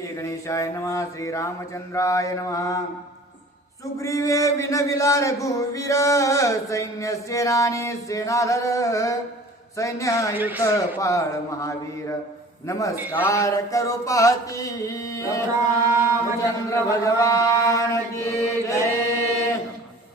श्री गणेशाय नमः. श्री रामचंद्राय नमः. सुग्रीवे विनविला रघुवीर सैन्य सेनानी सेनाधर सैन्ययुत पाळ महावीर नमस्कार करो पाहती रामचंद्र भगवान की जय.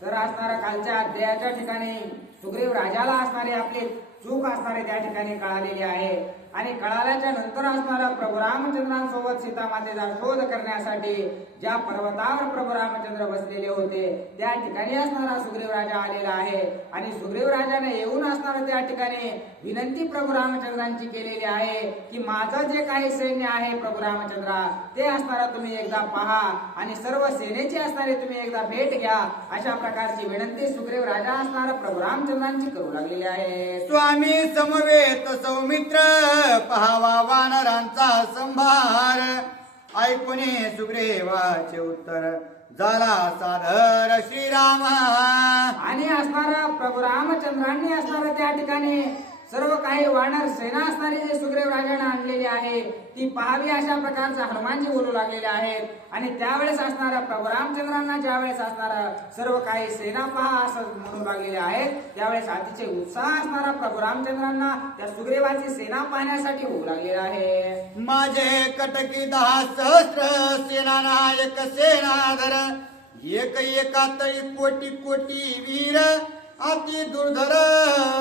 तर असणारा कालच्या अध्यायाच्या ठिकाणी सुग्रीव राजाला असणारे आपले चूक असणारे त्या ठिकाणी कळालेले आहे आणि कळाल्याच्या नंतर असणारा प्रभू रामचंद्रांसोबत सीता मातेचा शोध करण्यासाठी ज्या पर्वतावर प्रभू रामचंद्र बसलेले होते त्या ठिकाणी असणारा सुग्रीव राजा आलेला आहे आणि सुग्रीव राजाने येऊन असणारा त्या ठिकाणी विनंती प्रभू रामचंद्रांची केलेली आहे की माझं जे काही सैन्य आहे प्रभू रामचंद्रा ते असणारा तुम्ही एकदा पहा आणि सर्व सेनेची असणारे तुम्ही एकदा भेट घ्या अशा प्रकारची विनंती सुग्रीव राजा असणारा प्रभू रामचंद्रांची करू लागलेली आहे. स्वामी समवेत सौमित्र पहावा वानरांचा संभार ऐकूने सुग्रीवाचे उत्तर झाला सादर श्रीरामा. आणि असणारा प्रभू रामचंद्रांनी असणारा त्या ठिकाणी सर्व काही वानर सेना असणारी जे सुग्रीव राजाने आणलेली आहे ती पाहावी अशा प्रकारचं हनुमानजी बोलू लागलेले आहेत आणि त्यावेळेस असणारा प्रभू रामचंद्रांना ज्यावेळेस असणारा सर्व काही सेना पहा असं म्हणू लागलेले आहेत त्यावेळेस अतिशय उत्साह असणारा प्रभू रामचंद्रांना त्या सुग्रीवाची सेना पाहण्यासाठी होऊ लागलेला आहे. माझे कटकी 10 सहस्र सेना नायक सेनाधर एक एका तळी कोटी कोटी वीर अति दुर्धर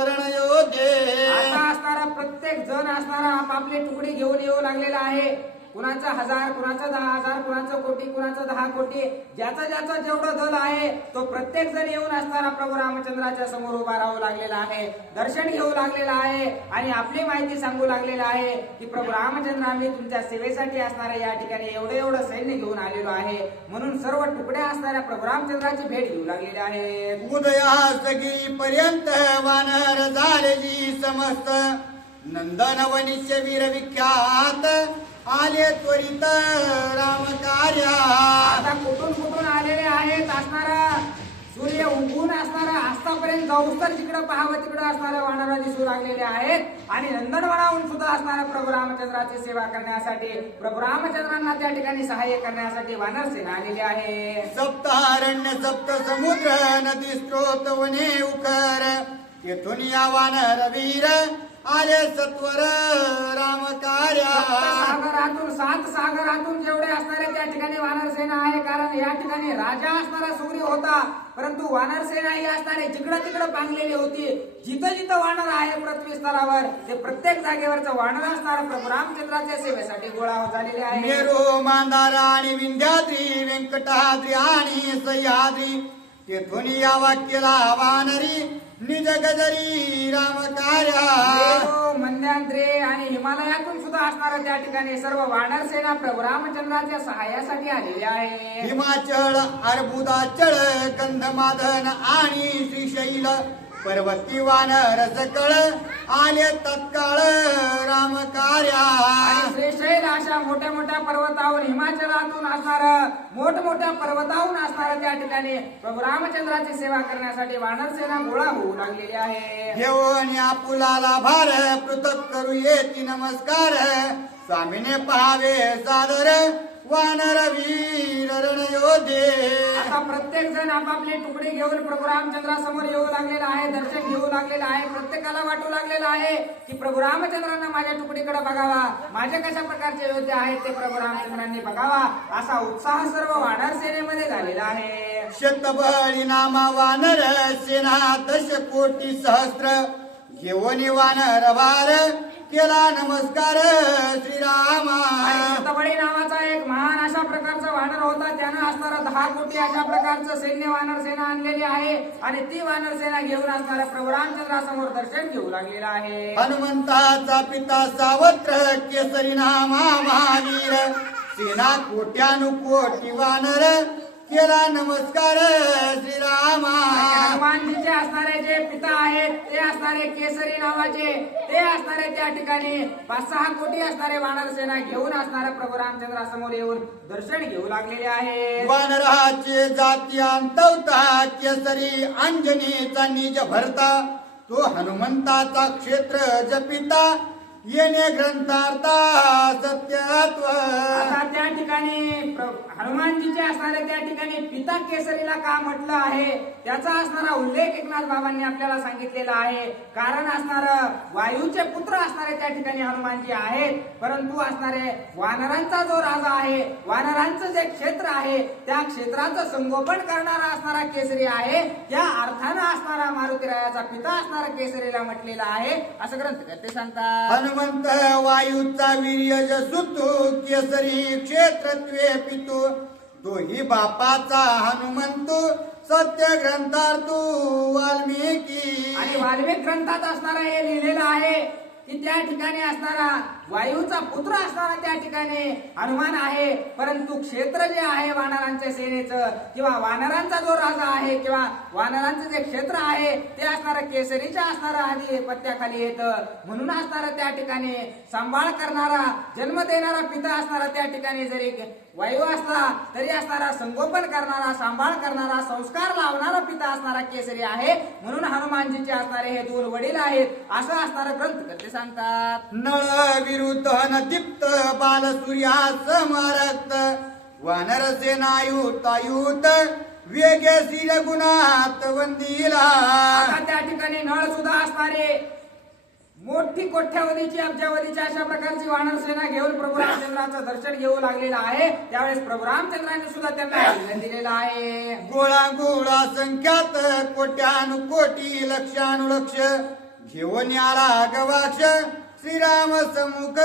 रणयोधे. आता असणारा प्रत्येक जण असणारा आपापली तुकडी घेऊन येऊ लागलेला आहे. कुणाचा 1000 कुणाचा 10,000 कुणाचं कोटी कुणाचं 10 कोटी ज्याचं जेवढं दल आहे तो प्रत्येक जण येऊन असणारा प्रभू रामचंद्राच्या समोर उभा राहू लागलेला आहे. दर्शन घेऊ लागलेला आहे आणि आपली माहिती सांगू लागलेला आहे की प्रभू रामचंद्र आम्ही तुमच्या सेवेसाठी असणाऱ्या या ठिकाणी एवढं सैन्य घेऊन आलेलो आहे म्हणून सर्व तुकड्या असणाऱ्या प्रभू रामचंद्राची भेट घेऊ लागलेल्या आहेत. उदयासगी पर्यंत वानर झाले जी समस्त नंदनवनीचे वीर विख्यात आले त्वरित राम कार्या. आता कुठून आलेले आहेत असणारा सूर्य उगवून असणारा आस्तापर्यंत जाऊस तर जिकडं पाहावं तिकडं असणाऱ्या वानरा दिसू लागलेले आहेत आणि नंदनवनाहून सुद्धा असणाऱ्या प्रभू रामचंद्राची सेवा करण्यासाठी प्रभू रामचंद्रांना त्या ठिकाणी सहाय्य करण्यासाठी वानर सेना आलेली आहे. सप्तारण्य सप्त समुद्र नदी स्त्रोत वने उखर येथून या वानर वीर आले सत्वर राम कार्या. सात सागरातून जेवढे असणारे त्या ठिकाणी वानर सेना आहे कारण या ठिकाणी राजा असणारा सुग्रीव होता परंतु वानर सेना ही असणारे जिकडं तिकडं बांधलेली होती. जिथं वानर आहे पृथ्वी स्तरावर ते प्रत्येक जागेवरचं वानर असणारा प्रभू रामचंद्राच्या सेवेसाठी गोळा झालेले आहे. मेरू मांदारा आणि विंध्याद्री व्यंकटाद्री आणि सह्याद्री तेथून या वाक्याला वानरी निज गजरी राम कार्या. मंद्यांद्रे आणि हिमालयातून सुद्धा असणारा त्या ठिकाणी सर्व वानर सेना प्रभू रामचंद्राच्या सहाय्यासाठी आलेली आहे. हिमाचल अर्बुदाचळ गंधमादन आणि श्रीशैल पर्वती वानर सकळ आले तत्काळ राम कार्या. श्रीशैल अशा मोठ्या पर्वताहून हिमाचलातून असणारं मोठमोठ्या पर्वताहून असणारं त्या ठिकाणी प्रभू रामचंद्राची सेवा करण्यासाठी वानर सेना गोळा होऊ लागलेली आहे. घेऊन आपुलाला भार पृथक करू येती नमस्कार स्वामीने पहावे सादर वानर वीर रणयोधे. आता प्रत्येक जण आपापली तुकडी घेऊन प्रभू रामचंद्रासमोर येऊ लागलेला आहे. दर्शन घेऊ लागलेला आहे. प्रत्येकाला वाटू लागलेला आहे की प्रभू रामचंद्रांना माझ्या तुकडीकडे बघावा माझे कशा प्रकारचे योद्धे आहेत ते प्रभू रामचंद्रांनी बघावा असा उत्साह सर्व वानर सेनेमध्ये झालेला आहे. शतबळी नामा वानर सेना 10 कोटी सहस्त्र घेऊन वानर भार केला नमस्कार श्रीरामा. शतबळी नावाचा एक महान अशा प्रकारचा वानर होता त्यानं असणारा 10 कोटी अशा प्रकारचं सैन्य वानर सेना आणलेली आहे आणि ती वानर सेना घेऊन असणाऱ्या प्रभू रामचंद्रासमोर दर्शन घेऊ लागलेला आहे. हनुमंताचा पिता सावत्र केसरी नामा महावीर सेना कोट्यानुकोटी वानर केला नमस्कार श्रीरामा. हनुमानजीचे असणारे जे पिता आहेत ते असणारे केसरी नावाचे ते असणारे त्या ठिकाणी 5-6 कोटी असणारे वानर सेना घेऊन असणाऱ्या प्रभू रामचंद्रासमोर येऊन दर्शन घेऊ लागलेले आहे. वानराचे जाती अंतवता केसरी अंजनीचा निज भरता तो हनुमंताचा क्षेत्र जपिता येणे ग्रंथार्था सत्यत्व. आता त्या ठिकाणी हनुमानजीचे असणारे त्या ठिकाणी पिता केसरीला का म्हटलं आहे त्याचा असणारा उल्लेख एकनाथ बाबांनी आपल्याला सांगितलेला आहे. कारण असणार वायूचे पुत्र असणारे त्या ठिकाणी हनुमानजी आहेत, परंतु असणारे वानरांचा जो राजा आहे, वानरांचं जे क्षेत्र आहे त्या क्षेत्राचं संगोपन करणारा असणारा केसरी आहे. त्या अर्थानं असणारा मारुतीरायाचा पिता असणारा केसरीला म्हटलेला आहे असं ग्रंथकर्ते सांगतात. हनुमंत वायूचा वीर्य जसुतू केसरी क्षेत्रत्वे पितू तोही बापाचा हनुमंतू सत्य ग्रंथार्थू वाल्मिकी. आणि वाल्मिक ग्रंथात असणारा हे लिहिलेलं आहे की त्या ठिकाणी असणारा वायूचा पुत्र असणारा त्या ठिकाणी हनुमान आहे, परंतु क्षेत्र जे आहे वानरांच्या सेनेचं किंवा वानरांचा जो राजा आहे किंवा वानरांचं जे क्षेत्र आहे ते असणारं केसरीच्या असणारा आधी पत्त्याखाली येतं. म्हणून असणारा त्या ठिकाणी सांभाळ करणारा जन्म देणारा पिता असणारा त्या ठिकाणी जरी वायू असला तरी असणारा संगोपन करणारा सांभाळ करणारा संस्कार लावणारा पिता असणारा केसरी आहे. म्हणून हनुमानजीचे असणारे हे दोन वडील आहेत असं असणारं ग्रंथकर्ते सांगतात. नळ विरुद्ध दीप्त बालसूर्या समरक्त वानर सेनायुतायुत वेगे शिर गुणात वंदिला. आता त्या ठिकाणी नळ सुद्धा असणारे मोठी कोठ्यावधीची अब्जावधीची अशा प्रकारची वानर सेना घेऊन प्रभू रामचंद्राचं दर्शन घेऊ लागलेलं आहे. त्यावेळेस प्रभू रामचंद्रांनी सुद्धा त्यांना आज्ञा दिलेला आहे. गोळा गोळा संख्यात कोट्यानुकोटी लक्षानुलक्ष घेऊन आला गवाक्ष श्रीराम समुख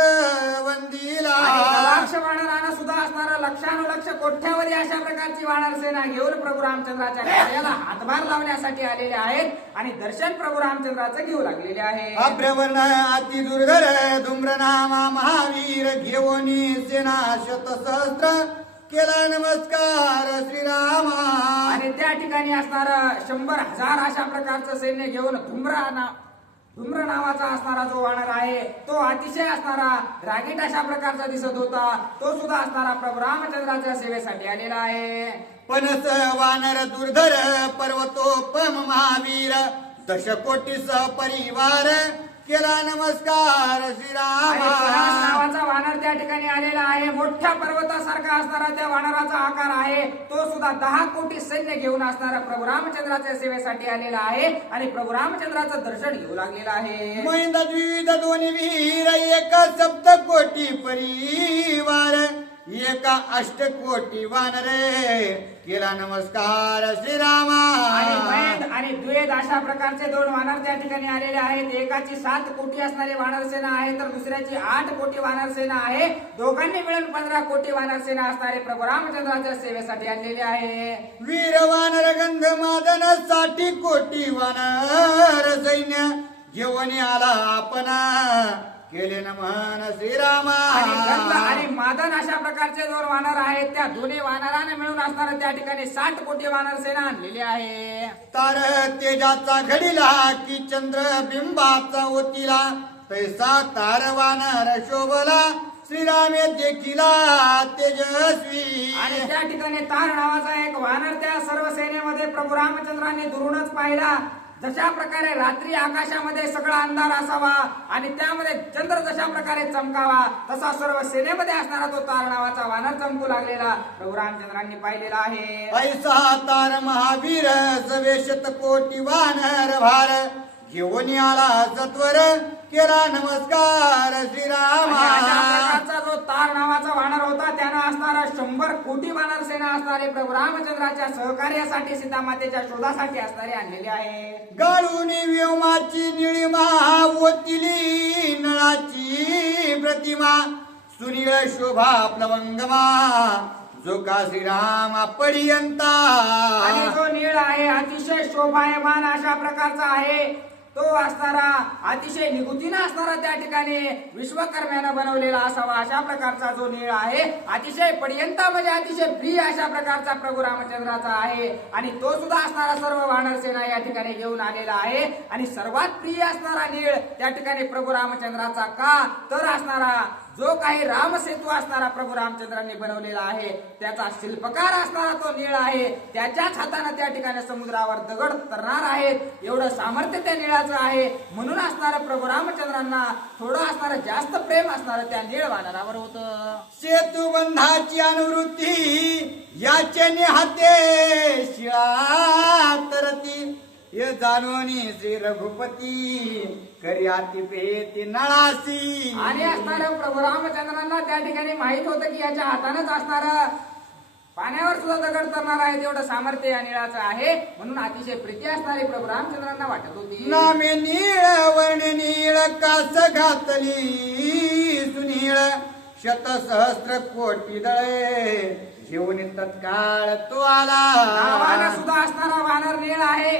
वंदिला. गवाक्ष वानरानं सुद्धा असणारा लक्षानुलक्ष कोठ्यावधी अशा प्रकारची वानर सेना घेऊन प्रभू रामचंद्राच्या कार्याला हातभार लावण्यासाठी आलेले आहेत आणि दर्शन प्रभू रामचंद्राचं घेऊ लागलेले आहे. अभ्रवर्ण अति दुर्धर धूम्र नामा महावीर घेऊनी सेना शतसहस्त्र केला नमस्कार श्रीरामा. आणि त्या ठिकाणी असणार 100,000 अशा प्रकारचं सैन्य घेऊन धुम्र नावाचा असणारा जो वानर आहे तो अतिशय असणारा रागीट अशा प्रकारचा दिसत होता. तो सुद्धा असणारा प्रभू रामचंद्राच्या सेवेसाठी आलेला आहे. पनस वानर दुर्धर पर्वतोपम महावीर दशकोटी परिवार केला नमस्कार श्रीरामा. नावाचा वानर त्या ठिकाणी आलेला आहे. मोठ्या पर्वतासारखा असणारा त्या वानराचा आकार आहे. तो सुद्धा 10 कोटी सैन्य घेऊन असणारा प्रभू रामचंद्राच्या सेवेसाठी आलेला आहे आणि प्रभू रामचंद्राचं दर्शन घेऊ लागलेला आहे. मैंद द्विध दोन्ही वीर एक सप्त कोटी परिवार एका अष्टकोटी वानरे केला नमस्कार श्रीरामा. आणि द्वेद अशा प्रकारचे 2 वानर त्या ठिकाणी आलेले आहेत. एकाची 7 कोटी असणारी वानर सेना आहे तर दुसऱ्याची 8 कोटी वानर सेना आहे. दोघांनी मिळून 15 कोटी वानर सेना असणारे प्रभू रामचंद्राच्या सेवेसाठी आणलेले आहे. वीर वानर गंध मादन 60 कोटी वानर सैन्य घेऊन आला आपण केले नमन श्रीरामा. आणि गंध आणि मादन अशा प्रकारचे 2 वानर आहेत. त्या दोन्ही वानराने मिळून असणारा त्या ठिकाणी 60 कोटी वानर सेना आणलेली आहे. तार तेजाचा घडीला की चंद्र बिंबाचा ओतीला तैसा तार वानर शोभला श्रीरामे देखिला तेजस्वी. आणि त्या ठिकाणी तार नावाचा एक वानर त्या सर्व सेनेमध्ये प्रभू रामचंद्रांनी दुरूनच पाहिला. जशा प्रकारे रात्री आकाशामध्ये सगळा अंधार असावा आणि त्यामध्ये चंद्र जशा प्रकारे चमकावा तसा सर्व सेनेमध्ये असणारा तो तार नावाचा वानर चमकू लागलेला प्रभू रामचंद्रांनी पाहिलेला आहे. ऐसा तार महावीर सवेशत कोटी वानर भार घेऊन आला सत्वर केला नमस्कार श्रीरामा. अशा प्रकारचा जो तार नावाचा वानर होता त्यानं असणारा 100 कोटी वानर सेना असणारे प्रभू रामचंद्राच्या सहकार्यासाठी सीतामातेच्या शोधासाठी असणारे आणलेले आहे. गाळून व्योमाची निळिमा ओतिली नळाची प्रतिमा सुनील शोभा प्लवंगमा जो का श्रीरामा पर्यंता. आणि जो नीळ आहे अतिशय शोभायमान अशा प्रकारचा आहे. तो असणारा अतिशय निगुतीनं असणारा त्या ठिकाणी विश्वकर्म्यानं बनवलेला असावा अशा प्रकारचा जो नीळ आहे. अतिशय पर्यंत म्हणजे अतिशय प्रिय अशा प्रकारचा प्रभू रामचंद्राचा आहे. आणि तो सुद्धा असणारा सर्व वानर सेना या ठिकाणी घेऊन आलेला आहे. आणि सर्वात प्रिय असणारा नीळ त्या ठिकाणी प्रभू रामचंद्राचा का तर असणारा जो काही रामसेतू असणारा प्रभू रामचंद्रांनी बनवलेला आहे त्याचा शिल्पकार असणारा तो नीळ आहे. त्याच्याच हाताने त्या ठिकाणी समुद्रावर दगड तरणार आहेत. एवढं सामर्थ्य त्या निळाचं आहे. म्हणून असणारं प्रभू रामचंद्रांना थोडं असणारं जास्त प्रेम असणारं त्या नीळ वानरावर होतं. सेतुबंधाची अनुवृत्ती याचे निहाते शिळा तरती हे जाणोनी श्री रघुपती कर्याती प्रेती नळासी. आणि असणारं प्रभू रामचंद्रांना त्या ठिकाणी माहित होतं की याच्या हातानच असणारं पाण्यावर सुद्धा दगड तरणार आहे. तेवढं सामर्थ्य या निळाचं आहे. म्हणून अतिशय प्रीती असणारी प्रभू रामचंद्रांना वाटत होती. नामे नीळ वर्ण नीळ कास घातली सुनीळ शतसहस्र कोटी दळे घेऊन तत्काळ तो आला. नावानं सुद्धा असणारा वानर नीळ आहे.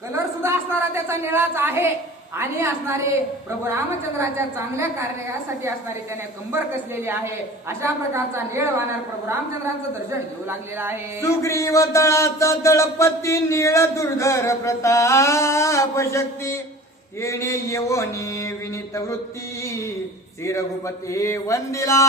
कलर सुद्धा असणारा त्याचा निळाच आहे. आणि असणारे प्रभू रामचंद्राच्या चांगल्या कार्यासाठी असणारे त्याने कंबर कसलेली आहे. अशा प्रकारचा नीळ वानर प्रभू रामचंद्रांचं दर्शन घेऊ लागलेला आहे. सुग्रीव दळाचा दळपती नीळ दुर्धर प्रताप शक्ती येणे येवोनी विनीत वृत्ती श्री रघुपती वंदिला.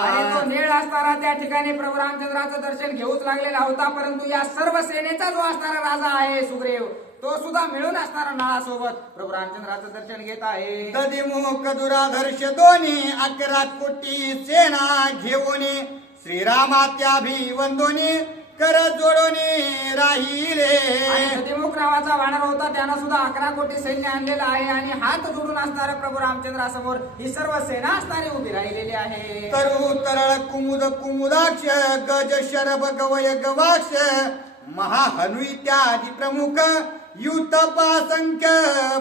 आणि तो नीळ असणारा त्या ठिकाणी प्रभू रामचंद्राचं दर्शन घेऊच लागलेला होता. परंतु या सर्व सेनेचा जो असणारा राजा आहे सुग्रीव तो सुद्धा मिळून असणारा नळासोबत प्रभू रामचंद्राचं दर्शन घेत आहे. दधिमुख दुराधर्ष दोन्ही 11 कोटी सेना घेऊन श्रीरामात्याभिवंदोनी कर जोडोनी राहिले. दधिमुख नावाचा वानर होता. त्यानं सुद्धा 11 कोटी सैन्य आणलेलं आहे. आणि हात जोडून असणाऱ्या प्रभू रामचंद्रासमोर ही सर्व सेना असणारी उभी राहिलेली आहे. तरु तरळ कुमुद कुमुदाक्ष गज शरभ गवय गवाक्ष महाहनु इत्यादी प्रमुख युतपासंख्य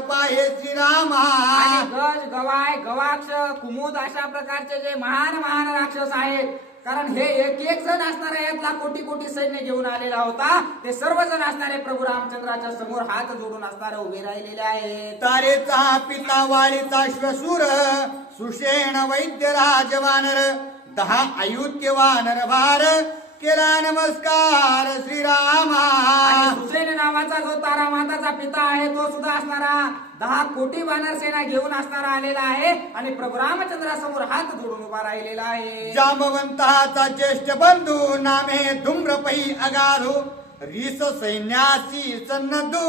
पाहे श्रीरामा. आणि गज गवाय गवाक्ष कुमुद अशा प्रकारचे जे महान महान राक्षस आहेत. कारण हे एक एक जण असणारे यातला कोटी कोटी सैन्य घेऊन आलेला होता. ते सर्वजण असणारे प्रभू रामचंद्राच्या समोर हात जोडून असणारे उभे राहिलेले आहेत. तारेचा पिता वाळीचा श्वशूर सुषेण वैद्य राजवानर 10 अयुत्य वानर भार केला नमस्कार श्रीरामा. सुसेन नावाचा जो तारा माताचा पिता आहे तो सुद्धा असणारा 10 कोटी वानर सेना घेऊन असणारा आलेला आहे. आणि प्रभू रामचंद्रासमोर हात जोडून उभा राहिलेला आहे. जांबवंताचा ज्येष्ठ बंधू नामे धूम्रपै अगाधू रीस सैन्यासी सन्नदू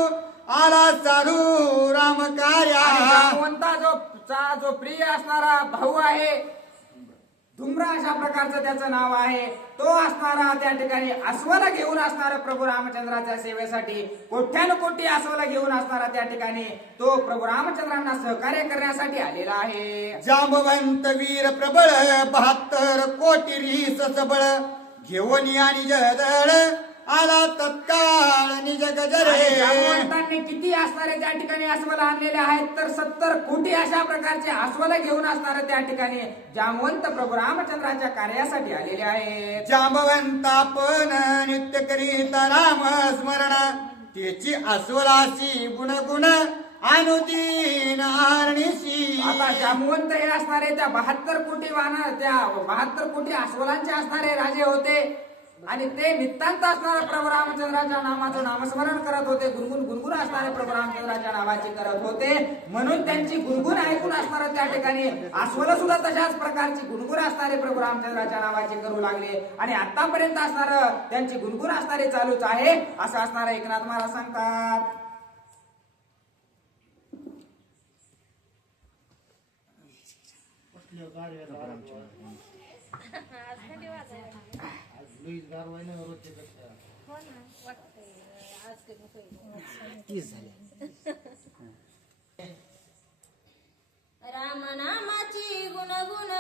आला साधू राम कार्या. जांबवंता जो प्रिय असणारा भाऊ आहे धुम्र अशा प्रकारचं त्याचं नाव आहे. तो असणारा त्या ठिकाणी अस्वला घेऊन असणारा प्रभू रामचंद्राच्या सेवेसाठी कोट्यानुकोटी अस्वला घेऊन असणारा त्या ठिकाणी तो प्रभू रामचंद्रांना सहकार्य करण्यासाठी आलेला आहे. जांबवंत वीर प्रबळ 72 कोटी रीस सबळ घेऊन आणि जदळ आला तत्काळ निज गजरे. जांबवंतांनी किती असणारे त्या ठिकाणी अस्वल आणलेले आहेत तर 70 कोटी अशा प्रकारचे अस्वल घेऊन असणारे त्या ठिकाणी जांबवंत प्रभू रामचंद्राच्या कार्यासाठी आलेले आहेत. जांबवंता पण नित्य करीत राम स्मरण त्याची अस्वलासी गुणगुण अनुदीन आरणीसी. आता जांबवंत हे असणारे त्या 72 कोटी वानर त्या 72 कोटी अस्वलांचे असणारे राजे होते. आणि ते नितांत असणाऱ्या प्रभू रामचंद्राच्या नामाचं नामस्मरण करत होते. गुणगुण गुणगुण असणाऱ्या प्रभू रामचंद्राच्या नावाची करत होते. म्हणून त्यांची गुणगुण ऐकून असणारं त्या ठिकाणी अस्वल सुद्धा तशाच प्रकारची गुणगुण असणारे प्रभू रामचंद्राच्या नावाची करू लागले. आणि आतापर्यंत असणारं त्यांची गुणगुण असणारे चालूच आहे असं असणारं एकनाथ महाराज सांगतात. रामनामाची गुणगुण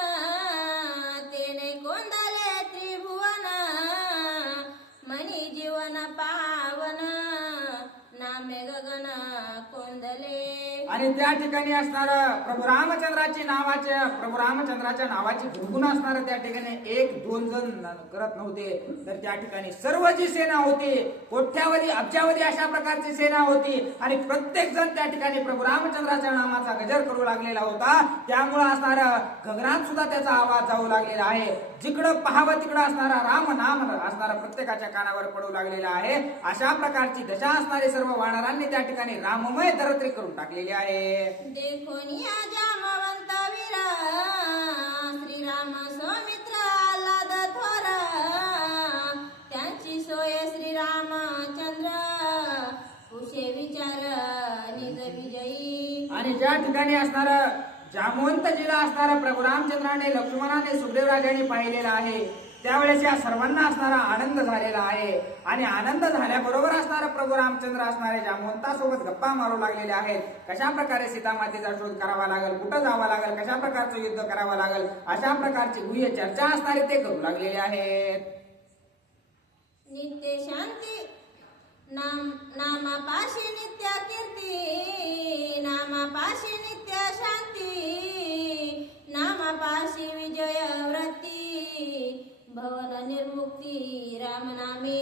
तेने गोंदले त्रिभुवन मनी जीवन पावन नामे गगन कोंदले. आणि त्या ठिकाणी असणारं प्रभू रामचंद्राच्या नावाची गुणगुण असणारं त्या ठिकाणी 1-2 जण करत नव्हते. तर त्या ठिकाणी सर्व जी सेना होती कोट्यावधी अब्जावधी अशा प्रकारची सेना होती. आणि प्रत्येक जण त्या ठिकाणी प्रभू रामचंद्राच्या नामाचा गजर करू लागलेला होता. त्यामुळे असणारं गगनात सुद्धा त्याचा आवाज जाऊ लागलेला आहे. जिकडं पाहावं तिकडं असणारा राम नाम असणारा प्रत्येकाच्या कानावर पडू लागलेला आहे. अशा प्रकारची दशा असणारे सर्व वानरांनी त्या ठिकाणी राममय धरत्री करून टाकलेली आहे. देखोनिया जामवंत वीरा ज्या ठिकाणी असणारं जामवंतजीला असणारं प्रभू रामचंद्राने लक्ष्मणाने सुग्रीव राजाने पाहिलेलं आहे त्यावेळेस या सर्वांना असणारा आनंद झालेला आहे आणि आनंद झाल्याबरोबर असणारा प्रभू रामचंद्र असणारे जामवंतासोबत गप्पा मारू लागलेले आहेत. कशा प्रकारे सीतामातेचा शोध करावा लागेल, कुठं जावं लागेल, कशा प्रकारचं युद्ध करावं लागेल, अशा प्रकारची गुह्य चर्चा असणारे ते करू लागलेले आहेत. नित्य शांती नामापाशी नित्य कीर्ती, नामापाशी नित्य शांती, नामापाशी विजय वृत्ती, भवन निर्मुक्ती रामनामे.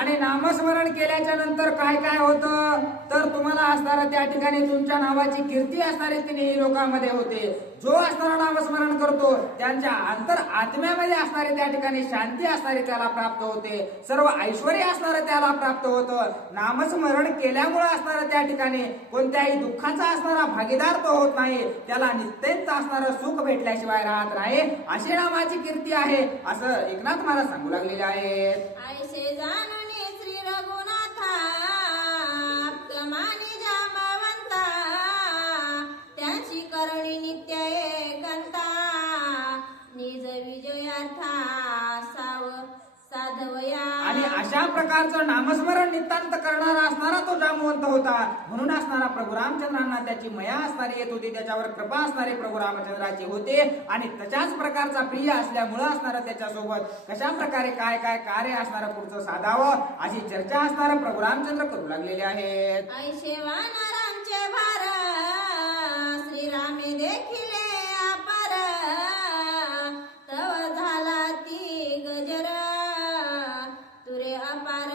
आणि नामस्मरण केल्याच्या नंतर काय काय होतं तर तुम्हाला असणारा त्या ठिकाणी तुमच्या नावाची कीर्ती असणारी तिन्ही लोकांमध्ये होते. जो असणारा नामस्मरण करतो त्यांच्या अंतर आत्म्यामध्ये असणारी त्या ठिकाणी शांती असणारी त्याला प्राप्त होते. सर्व ऐश्वर्य असणारं त्याला प्राप्त होतं. नामस्मरण केल्यामुळे असणारं त्या ठिकाणी कोणत्याही दुःखाचा असणारा भागीदार तो होत नाही. त्याला नित्यच असणारं सुख भेटल्याशिवाय राहत नाही. अशी नामाची कीर्ती आहे असं एकनाथ महाराज सांगू लागलेले आहेत. ऐसे जाणून श्री रघुनाथा आप्तमानी जामवंता, त्यांची करणी नित्य एकांता, निज विजयार्था साधवया. आणि अशा प्रकारचं नामस्मरण नितांत करणारा असणारा तो जामवंत होता. म्हणून असणारा प्रभू रामचंद्रांना त्याची मया असणारी येत होती, त्याच्यावर कृपा असणारी प्रभू रामचंद्राची होते आणि तशाच प्रकारचा प्रिय असल्यामुळं असणारा त्याच्यासोबत कशा प्रकारे काय काय कार्य असणारं पुढचं साधावं अशी चर्चा असणारं प्रभू रामचंद्र करू लागलेले आहेत. ऐशे वानरांचे भार श्रीरामे देखिले अपार, तव झाला ती गजर तुरे अपार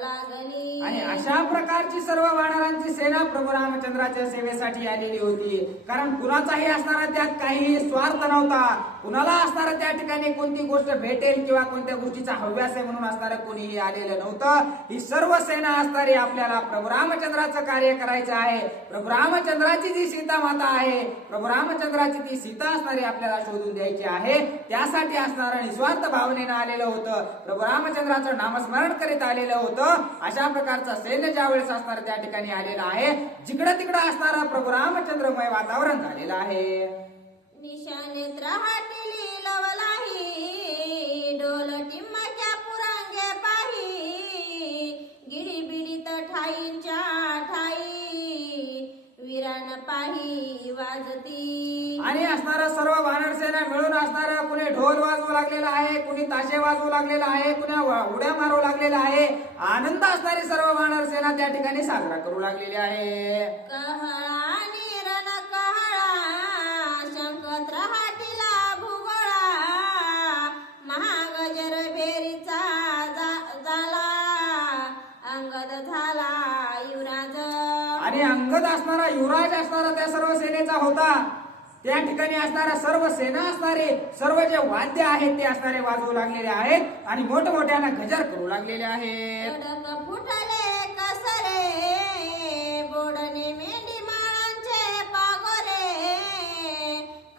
लागली. आणि अशा प्रकारची सर्व वानरांची सेना प्रभू रामचंद्राच्या सेवेसाठी आलेली होती. कारण कुणाचाही असणारा त्यात काहीही स्वार्थ नव्हता. कुणाला असणारा त्या ठिकाणी कोणती गोष्ट भेटेल किंवा कोणत्या गोष्टीचा हव्यास आहे म्हणून असणारं कोणीही आलेलं नव्हतं. ही सर्व सेना असणारी आपल्याला प्रभू रामचंद्राचं कार्य करायचं आहे. प्रभू रामचंद्राची जी सीता माता आहे, प्रभू रामचंद्राची ती सीता असणारी आपल्याला शोधून द्यायची आहे. त्यासाठी असणारं निस्वार्थ भावनेनं आलेलं होतं. प्रभू रामचंद्राचं नामस्मरण करीत आलेलं होतं. अशा प्रकारचा सैन्य ज्या वेळेस असणार त्या ठिकाणी आलेला आहे, जिकडं तिकडं असणारा प्रभू रामचंद्रमय वातावरण झालेलं आहे. निशानेत रहाटिली लवलाही, डोल टिम्मक्या पुरांगे पाही, गिडी बिडीत ठाईंच्या ठाई, विरान पाही वाजती. आणि असणारा सर्व वानर सेना मिळून असणारा कुणी ढोल वाजवू लागलेला आहे, कुणी ताशे वाजवू लागलेला आहे, कुणी उड्या मारू लागलेला आहे. आनंद असणारी सर्व वानर सेना त्या ठिकाणी साजरा करू लागलेली आहे. कहळा रण कहळा, शंकत रहाटिला भूगोळा, महागजर भेरीचा झाला, अंगद झाला युवराज. आणि अंगद असणारा युवराज असणारा त्या सर्व सेनेचा होता. त्या ठिकाणी असणारा सर्व सेना असणारे सर्व जे वाद्य आहेत ते असणारे वाजवू लागलेले आहेत आणि मोठमोठ्यानं गजर करू लागलेले आहेत. कडक फुटले कसरे, बोडणे मेंढी माळांचे पागोरे,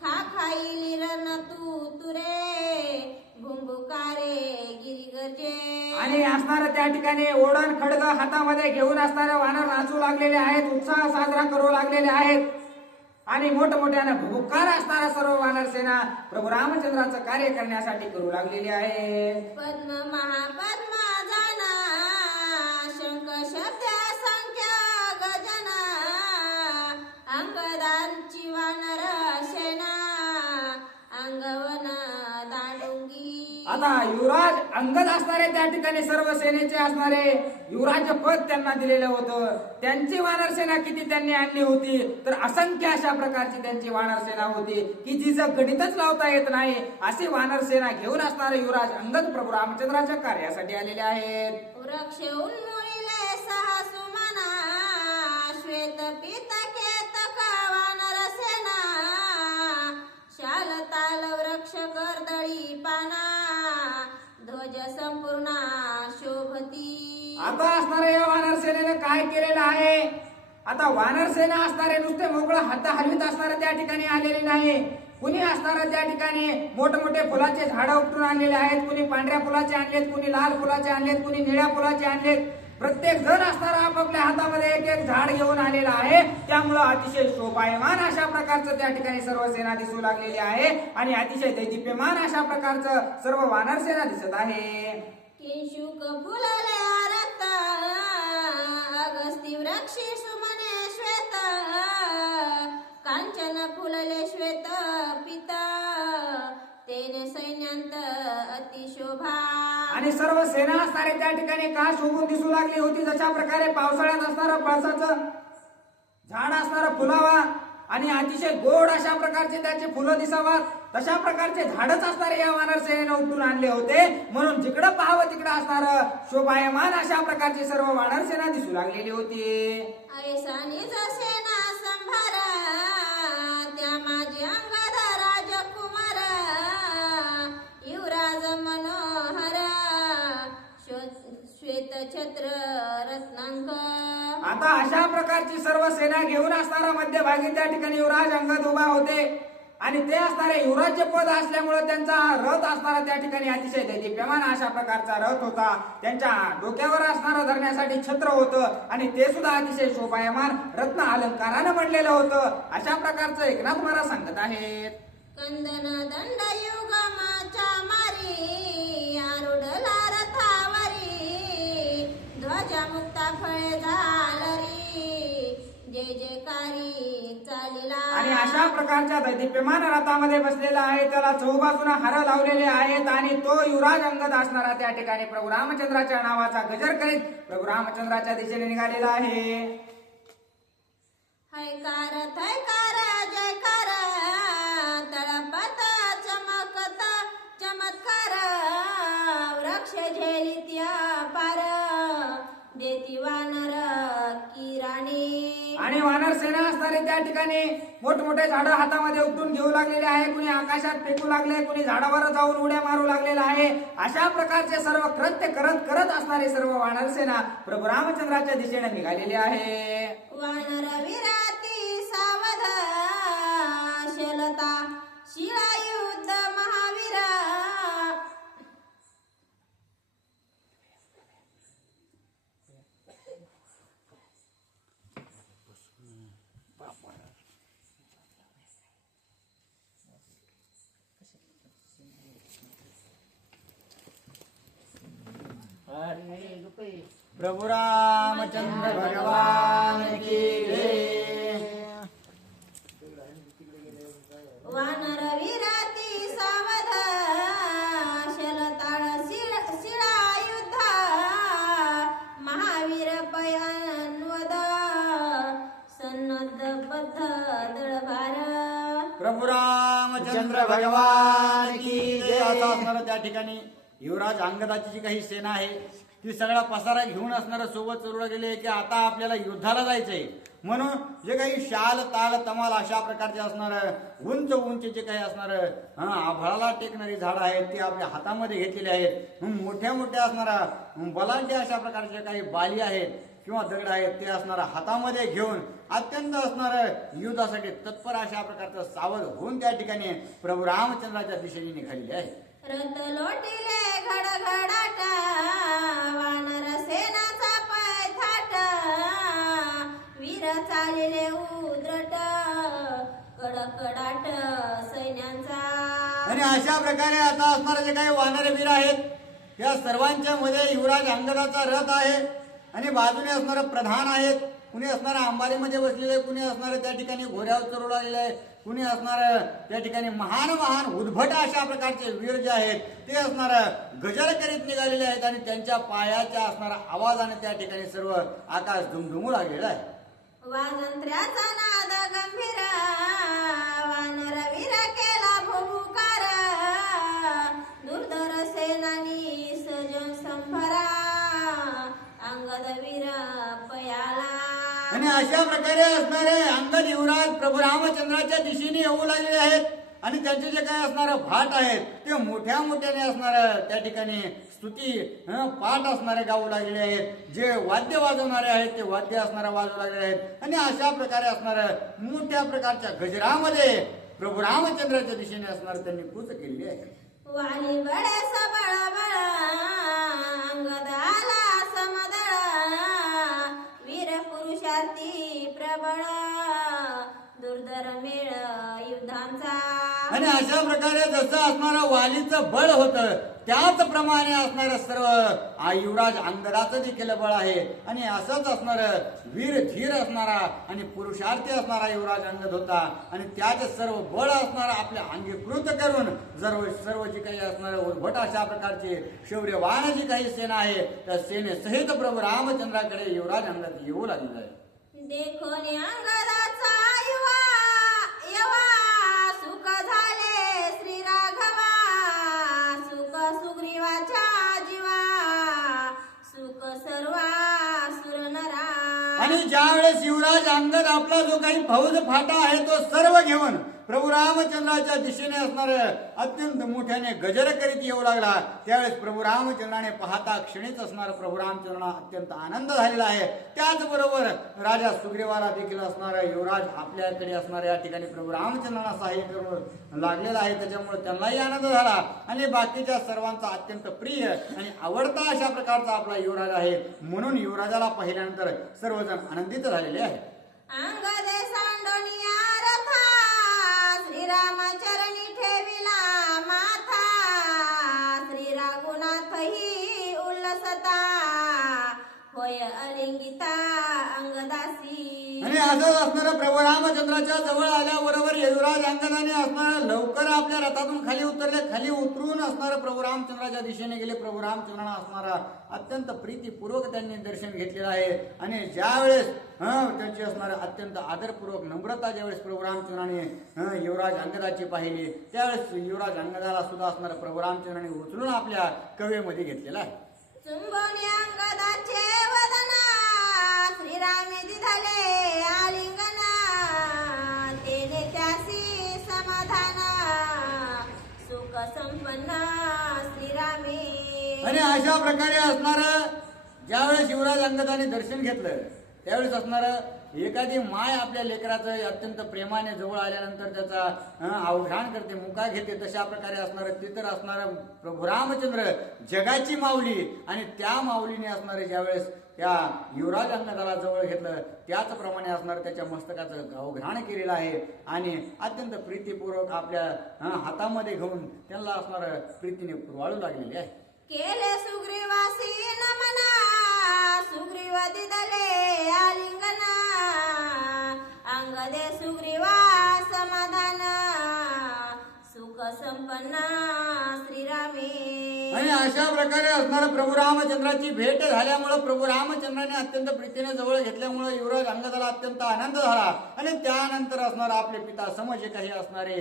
खा खाईली रण तू तुरे, भुंबुकारे गिरी गरजे. आणि असणारं त्या ठिकाणी ओढण खडग हातामध्ये घेऊन असणारे वानर नाचू लागलेले आहेत, उत्साह साजरा करू लागलेले आहेत आणि मोठमोठ्यानं भुकार असणारा सर्व वानर सेना प्रभू रामचंद्राचं कार्य करण्यासाठी करू लागलेली आहे. पद्म महापद्मा जाना, शंख शब्द संख्या गजना, अंगदांची वानर सेना, अंगवन दांडुंगी. आता युवराज अंगद असणारे त्या ठिकाणी सर्व सेनेचे असणारे युवराज पद त्यांना दिलेलं होतं. त्यांची वानर सेना किती त्यांनी आणली होती तर असंख्य अशा प्रकारची त्यांची वानर सेना होती की जिचं गणितच लावता येत नाही. अशी वानर सेना घेऊन असणारे युवराज अंगद प्रभू रामचंद्राच्या कार्यासाठी आलेले आहेत. वृक्ष उन्मुळीले सहा सुमना, श्वेत पीतके तका वानर सेना, शाल ताल वृक्ष कर्दळी पाना, ध्वज संपूर्ण शोभती. आता असणाऱ्या या वानर सेनेने काय केलेलं आहे? आता वानर सेना असणारे नुसते मोकळं हात हलवीत असणारे त्या ठिकाणी आलेले नाही. कुणी असणारं त्या ठिकाणी मोठमोठे फुलाचे झाडं उपटून आणलेले आहेत. कुणी पांढऱ्या फुलाचे आणलेत, कुणी लाल फुलाचे आणलेत, कुणी निळ्या फुलाचे आणलेत. प्रत्येक जण असणारा आपापल्या हातामध्ये एक एक झाड घेऊन आलेला आहे. त्यामुळं अतिशय शोभायमान अशा प्रकारचं त्या ठिकाणी सर्व सेना दिसू लागलेली आहे आणि अतिशय दैदिप्यमान अशा प्रकारचं सर्व वानर सेना दिसत आहे. किंशुक फुलले आरक्त अगस्ती वृक्षी सुमने श्वेत कांचन फुलले श्वेत पित तेने सैन्यांत अतिशोभा. आणि सर्व सेना असणारे त्या ठिकाणी का शोभून दिसू लागली होती. जशा प्रकारे पावसाळ्यात असणारं पळसाचं झाड असणारं फुलावा आणि अतिशय गोड अशा प्रकारचे त्याचे फुलं दिसावात तशा प्रकारचे झाडच असणारे या वानर सेनेने उपटून आणले होते. म्हणून जिकडं पाहावं तिकडं असणारं शोभायमान अशा प्रकारची सर्व वानर सेना दिसू लागलेली होती. ऐसा निज सेना संभार त्या माझी अंगद राजकुमार युवराज मनोहर श्वेत छत्र रत्नांक. आता अशा प्रकारची सर्व सेना घेऊन असणारा मध्यभागी त्या ठिकाणी युवराज अंगद उभा होते आणि ते असणारे युवराज्य पद असल्यामुळे त्यांचा रथ असणारा त्या ठिकाणी अतिशय दैदिप्यमान अशा प्रकारचा रथ होता. त्यांच्या डोक्यावर असणारं धरण्यासाठी छत्र होतं आणि ते सुद्धा अतिशय शोभायमान रत्न अलंकारानं बनलेलं होतं. अशा प्रकारचं एकनाथ महाराज सांगत आहेत. कंदन दंड युगमाच्या मारी आरुढला रथावरी ध्वजा मुक्ता फळे झालरी जय जयकारी चालिला. आणि अशा प्रकारच्या दैदिप्यमान रथामध्ये बसलेला आहे. त्याला चौबाजूला हार लावलेले आहेत आणि तो युवराज अंगद असणारा त्या ठिकाणी प्रभू रामचंद्राच्या नावाचा गजर करीत प्रभू रामचंद्राच्या दिशेने निघालेला आहे. हैकार थैकार जयकार तळपत चमकत चमत्कार वृक्ष झेलित्या पार देती वानर किराणी. आणि वानर सेना असणारे त्या ठिकाणी मोठमोठे झाडं हातामध्ये उपटून घेऊ लागलेले आहे. कुणी आकाशात फेकू लागले, कुणी झाडावर जाऊन उड्या मारू लागलेला आहे. अशा प्रकारचे सर्व कृत्य करत करत असणारे सर्व वानर सेना प्रभू रामचंद्राच्या दिशेने निघालेली आहे. वानर विराती सावध शलता शिळा युद्ध महावीर प्रभु रामचंद्र भगवान की जय. वानर विराती सावध शलताळ शिळा युद्ध महावीर पयन्वद सन्नद्ध बद्ध दळभार. प्रभु रामचंद्र भगवान की जय. आता असणारं त्या ठिकाणी युवराज अंगदाची जी काही सेना आहे ती सगळा पसारा घेऊन असणारं सोबत चलू गेले की आता आपल्याला युद्धाला जायचंय. म्हणून जे काही शाल ताल तमाल अशा प्रकारचे असणार उंच उंच जे काही असणार आभाळाला टेकणारी झाडं आहेत ती आपल्या हातामध्ये घेतलेली आहेत. मोठ्या मोठ्या असणारा बलाढ्य अशा प्रकारचे काही बाली आहेत किंवा दगड आहेत ते असणारा हातामध्ये घेऊन अत्यंत असणार युद्धासाठी तत्पर अशा प्रकारचं सावध होऊन त्या ठिकाणी प्रभू रामचंद्राच्या दिशेने निघालेले आहे. रथ लोटिले घडघडाट वानर सेनाचा पाय थाट वीर चालिले उद्रट कडकडाट सैन्यांचा. आणि अशा प्रकारे आता असणारे जे काही वानर वीर आहेत त्या सर्वांच्या मध्ये युवराज अंगदाचा रथ आहे आणि बाजूने असणारे प्रधान आहेत. कुणी असणारा अंबारीमध्ये बसलेले, कुणी असणारे त्या ठिकाणी घोड्यावर चढू आलेले आहे, कुणी असणार त्या ठिकाणी महान महान उद्भट अशा प्रकारचे वीर जे आहेत ते असणार गजर करीत निघालेले आहेत आणि त्यांच्या पायाच्या असणारा आवाजाने त्या ठिकाणी सर्व आकाश दुमदुमू लागलेला आहे. वाजंत्र्याचा नाद गंभीर वानर वीर केला भूमुकार दुर्धर सेनानी सजन संभरा अंगद वीर पयाला. आणि अशा प्रकारे असणारे अंगद युवराज प्रभू रामचंद्राच्या दिशेने येऊ लागलेले आहेत आणि त्यांचे जे काही असणारे भाट आहेत ते मोठ्या मोठ्याने असणार त्या ठिकाणी स्तुती पाठ असणारे गाऊ लागलेले आहेत. जे वाद्य वाजवणारे आहेत ते वाद्य असणारे वाजवू लागलेले आहेत आणि अशा प्रकारे असणार मोठ्या प्रकारच्या गजरामध्ये प्रभू रामचंद्राच्या दिशेने असणार त्यांनी कूच केलेली आहे. वाली बळे सबळ बळ अंगद आला समदळ आणि अशा प्रकारे जसं असणारं वालीचं बळ होतं त्याचप्रमाणे असणारं सर्व युवराज अंगदाचं देखील बळ आहे. आणि असंच असणारं वीर धीर असणारा आणि पुरुषार्थी असणारा युवराज अंगद होता. आणि त्याच सर्व बळ असणारा आपल्या अंगीकृत करून सर्व जी काही असणारं उर्भट अशा प्रकारचे शौर्यवान जी काही सेना आहे त्या सेनेसहित प्रभू रामचंद्राकडे युवराज अंगद येऊ लागलेला आहे. देखोन अंगदाचा यवा सुख झाले श्री राघवा, सुख सुग्रीवाच्या जीवा, सुख सर्वा सुरनरा. आणि ज्या वेळेस युवराज अंगद आपला जो काही फौज फाटा आहे तो सर्व घेऊन प्रभू रामचंद्राच्या दिशेने असणार अत्यंत मोठ्याने गजर करीत येऊ लागला, त्यावेळेस प्रभू रामचंद्राने पाहता क्षणीच असणार प्रभू रामचंद्रांना अत्यंत आनंद झालेला आहे. त्याचबरोबर राजा सुग्रीवाला देखील असणारा युवराज आपल्याकडे असणाऱ्या या ठिकाणी प्रभू रामचंद्रांना सहाय्य करून लागलेला आहे, त्याच्यामुळे त्यांनाही आनंद झाला. आणि बाकीच्या सर्वांचा अत्यंत प्रिय आणि आवडता अशा प्रकारचा आपला युवराज आहे, म्हणून युवराजाला पाहिल्यानंतर सर्वजण आनंदित झालेले आहे. अंगदे सांडोनिया रथा, श्रीरामचरणी ठेविला माथा, श्री रघुनाथही उल्लसता, होय अलिंगिता अंगदासी. आणि असंच असणारं प्रभू रामचंद्राच्या जवळ आल्याबरोबर युवराज अंगदाने असणारं लवकर आपल्या रथातून खाली उतरले. खाली उतरून असणारं प्रभू रामचंद्राच्या दिशेने गेले. प्रभू रामचंद्रांना असणारा अत्यंत प्रीतीपूर्वक त्यांनी दर्शन घेतलेलं आहे. आणि ज्या वेळेस त्यांची असणारं अत्यंत आदरपूर्वक नम्रता ज्यावेळेस प्रभू रामचंद्राने युवराज अंगदाची पाहिली, त्यावेळेस युवराज अंगदाला सुद्धा असणारं प्रभू रामचंद्राने उचलून आपल्या कवेमध्ये घेतलेला आहे. चुंबोनी अंगदाचे वदना, श्रीरामे दिधले आलिंगना, तेने त्यासी समाधाना, सुख संपन्न श्रीरामे. आणि अशा प्रकारे असणारं ज्यावेळेस युवराज अंगदाने दर्शन घेतलं त्यावेळेस असणारं एखादी माय आपल्या लेकराचं अत्यंत प्रेमाने जवळ आल्यानंतर त्याचा अवघाण करते, मुका घेते, तशा प्रकारे असणारं ते तर असणारं प्रभू रामचंद्र जगाची माऊली. आणि त्या माऊलीने असणारे ज्यावेळेस त्या युवराज अंगदाला जवळ घेतलं त्याचप्रमाणे असणार त्याच्या मस्तकाचं अवघाण केलेलं आहे. आणि अत्यंत प्रीतीपूर्वक आपल्या हातामध्ये घेऊन त्यांना असणार प्रीतीने पुरवाळू लागलेले आहे. केले सुग्रीवासी नमना, सुग्रीव दिदले आलिंगना, अंगदे सुग्रीवा समाधान, सुख संपन्न श्रीरामे. आणि अशा प्रकारे असणार प्रभू रामचंद्राची भेट झाल्यामुळे प्रभू रामचंद्राने अत्यंत प्रीतीने जवळ घेतल्यामुळे युवराज अंगदाला अत्यंत आनंद झाला. आणि त्यानंतर असणार आपले पिता सम जे काही असणारे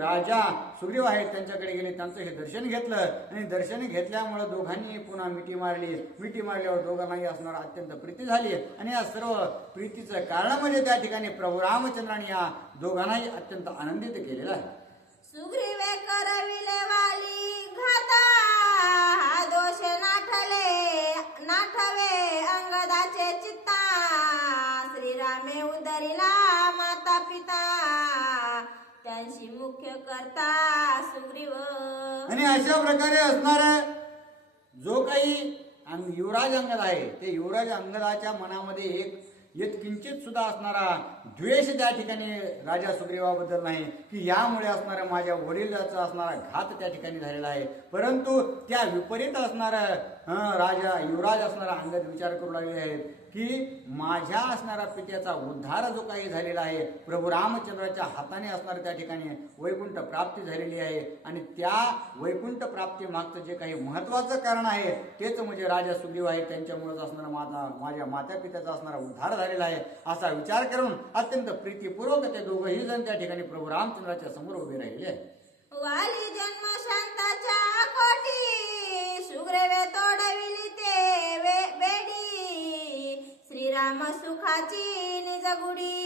राजा सुग्रीव आहेत त्यांच्याकडे गेले, त्यांचं हे दर्शन घेतलं. आणि दर्शन घेतल्यामुळे दोघांनी पुन्हा मिठी मारली. मिठी मारल्यावर दोघांनाही असणार अत्यंत प्रीती झाली. आणि या सर्व प्रीतीचं कारण म्हणजे त्या ठिकाणी प्रभू रामचंद्राने या दोघांनाही अत्यंत आनंदित केलेलं आहे. सुग्रीवे करविले वाली घाता, हा दोष नाठवे अंगदाचे चित्ता, श्रीरामे उदरिला माता पिता, त्यांची मुख्य करता सुग्रीव. आणि अशा प्रकारे असणार जो काही युवराज अंगद आहे ते युवराज अंगदाच्या मनामध्ये एक किंचित सुद्धा असणारा द्वेष त्या ठिकाणी राजा सुग्रीवाबद्दल नाही, की यामुळे असणारा माझ्या वडिलाचा असणारा घात त्या ठिकाणी झालेला आहे. परंतु त्या विपरीत असणारा राजा युवराज असणारा अंगद विचार करू लागले आहेत की माझ्या असणारा पित्याचा उद्धार जो काही झालेला आहे, प्रभू रामचंद्राच्या हाताने असणार त्या ठिकाणी वैकुंठ प्राप्ती झालेली आहे. आणि त्या वैकुंठ प्राप्ती मागचं जे काही महत्वाचं कारण आहे तेच म्हणजे राजा सुग्रीव आहे, त्यांच्यामुळेच असणारा माझ्या माता पित्याचा असणारा उद्धार झालेला आहे असा विचार करून अत्यंत प्रीतीपूर्वक ते दोघंही जण त्या ठिकाणी प्रभू रामचंद्राच्या समोर उभे राहिले आहेत. वाली जन्म शांताच्या कोटी, सुग्रीवे तोडविली ते बेडी, श्रीराम सुखाची निजगुडी,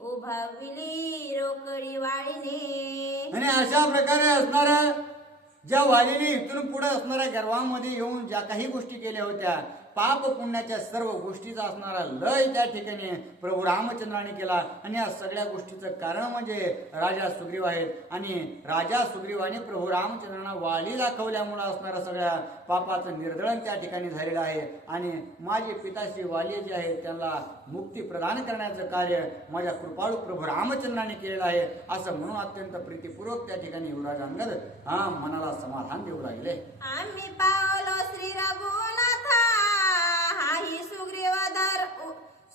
उभाविली रोकडी वाळीने. आणि अशा प्रकारे असणाऱ्या ज्या वालीने इथून पुढे असणाऱ्या गर्वामध्ये येऊन ज्या काही गोष्टी केल्या होत्या पाप पुण्याच्या सर्व गोष्टीचा असणारा लय त्या ठिकाणी प्रभू रामचंद्राने केला. आणि या सगळ्या गोष्टीचं कारण म्हणजे राजा सुग्रीव आहेत. आणि राजा सुग्रीवाने प्रभू रामचंद्रांना वाली दाखवल्यामुळे असणारं सगळ्या पापाचं निर्दळन त्या ठिकाणी झालेलं आहे. आणि माझे पिताश्री वाली जे आहेत त्यांना मुक्ती प्रदान करण्याचं कार्य माझ्या कृपाळू प्रभू रामचंद्राने केलेलं आहे असं म्हणून अत्यंत प्रीतीपूर्वक त्या ठिकाणी युवराज अंगद मनाला समाधान देऊ लागले. आम्ही पावलो श्री रघुनाथा हाही